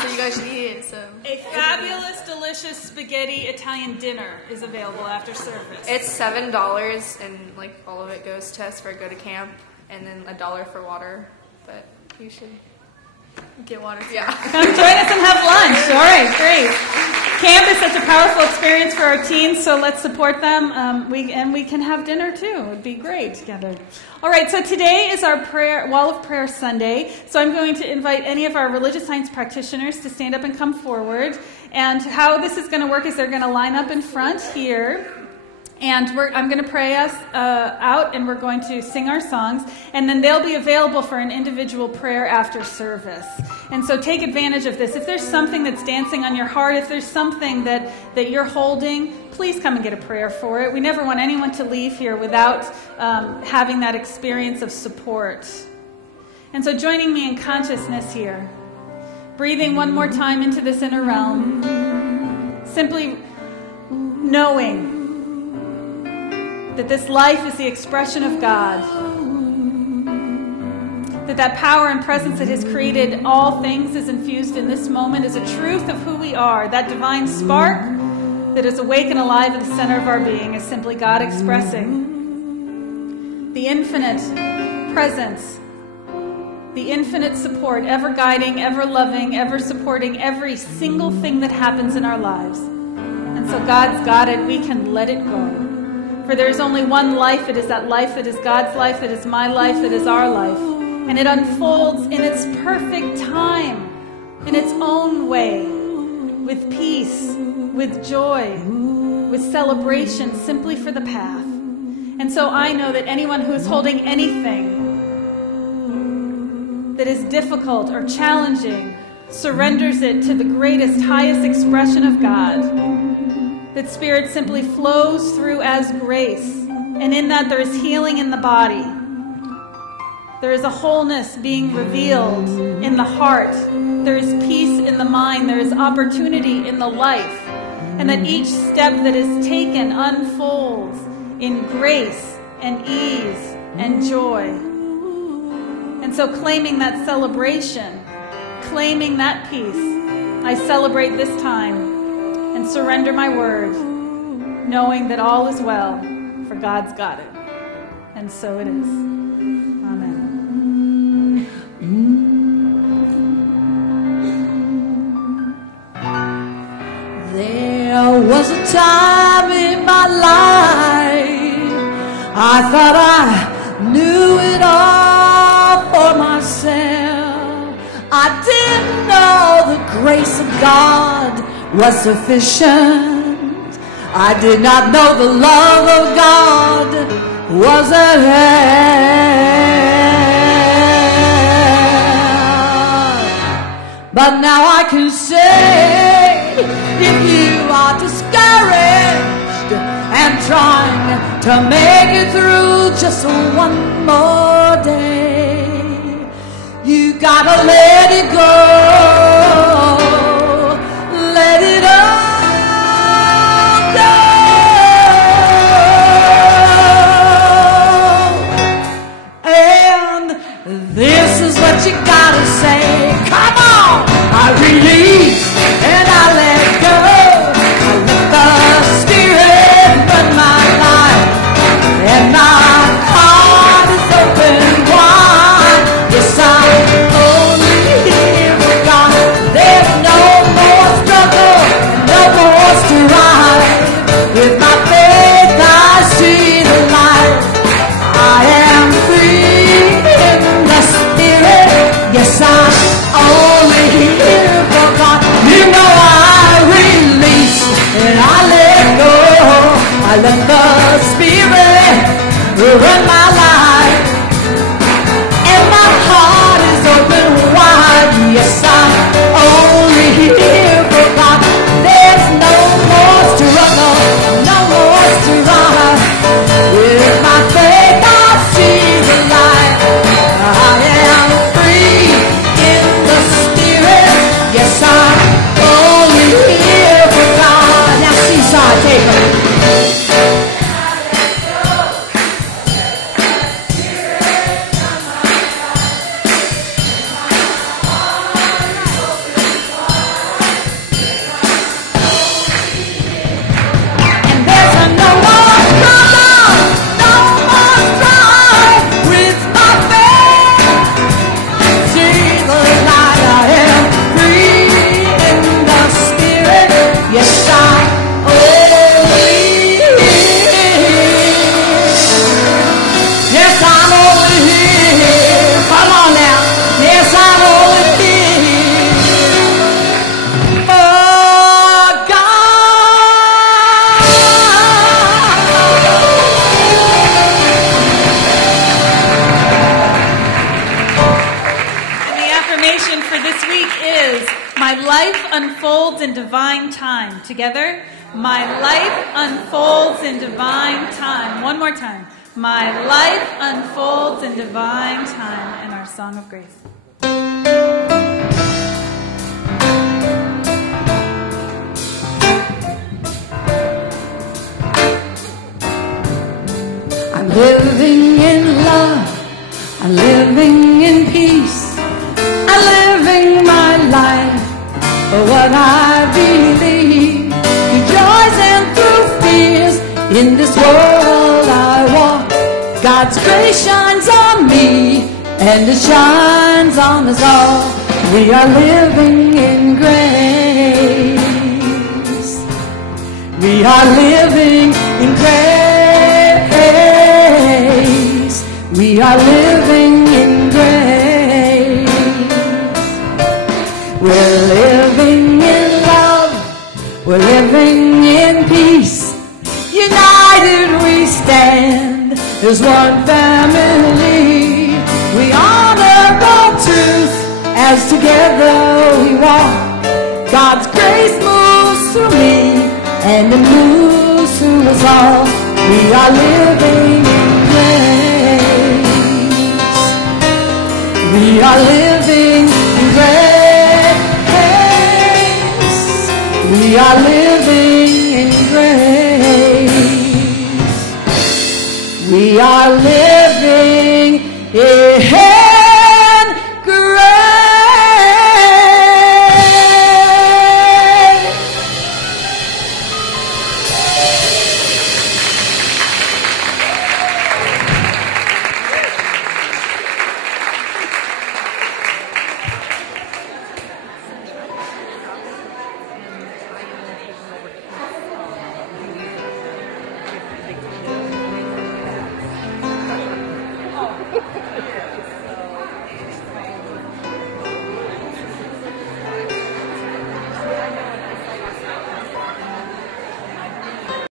so you guys should eat it. So a fabulous, delicious spaghetti Italian dinner is available after service. It's $7, and like all of it goes to us for go to camp, and then $1 for water. But you should get water. Yeah, come join us and have lunch. All right, great. Camp is such a powerful experience for our teens, so let's support them. We can have dinner too. It would be great together. All right, so today is our Wall of Prayer Sunday. So I'm going to invite any of our religious science practitioners to stand up and come forward. And how this is going to work is they're going to line up in front here. And I'm going to pray us out, and we're going to sing our songs. And then they'll be available for an individual prayer after service. And so take advantage of this. If there's something that's dancing on your heart, if there's something that you're holding, please come and get a prayer for it. We never want anyone to leave here without having that experience of support. And so joining me in consciousness here, breathing one more time into this inner realm, simply knowing that this life is the expression of God, that power and presence that has created all things is infused in this moment is a truth of who we are. That divine spark that is awake and alive at the center of our being is simply God expressing the infinite presence, the infinite support, ever guiding, ever loving, ever supporting every single thing that happens in our lives. And so God's got it. We can let it go. For there is only one life. It is that life that is God's life, that is my life, that is our life. And it unfolds in its perfect time, in its own way, with peace, with joy, with celebration, simply for the path. And so I know that anyone who is holding anything that is difficult or challenging surrenders it to the greatest, highest expression of God. That Spirit simply flows through as grace. And in that there is healing in the body. There is a wholeness being revealed in the heart. There is peace in the mind. There is opportunity in the life. And that each step that is taken unfolds in grace and ease and joy. And so claiming that celebration, claiming that peace, I celebrate this time and surrender my word, knowing that all is well, for God's got it. And so it is. Amen. There was a time in my life I thought I knew it all for myself. I didn't know the grace of God was sufficient. I did not know the love of God was at hand. But now I can say, if you are discouraged and trying to make it through just one more day, you gotta let it go. Let it all go. And this is what you gotta say. Come on! I release and I let go. I let the Spirit run my life, and my heart is open wide. Yes, I'm only here for God. I let the Spirit run my life, and my heart is open wide. Yes, I'm only here for God. There's no more struggle, no more strife. With my faith I see the light. I am free in the Spirit. Yes, I'm only here for God. Now Seaside, take it. Together, my life unfolds in divine time. One more time. My life unfolds in divine time in our song of grace. I'm living in love, I'm living in peace, I'm living my life for what I believe. Through joys and through fears, in this world I walk. God's grace shines on me, and it shines on us all. We are living in grace. We are living in grace. We are living in grace. We're living in love. We're living in peace. United we stand as one family. We honor the truth as together we walk. God's grace moves through me, and it moves through us all. We are living in grace. We are living in grace. We are living in grace. We are living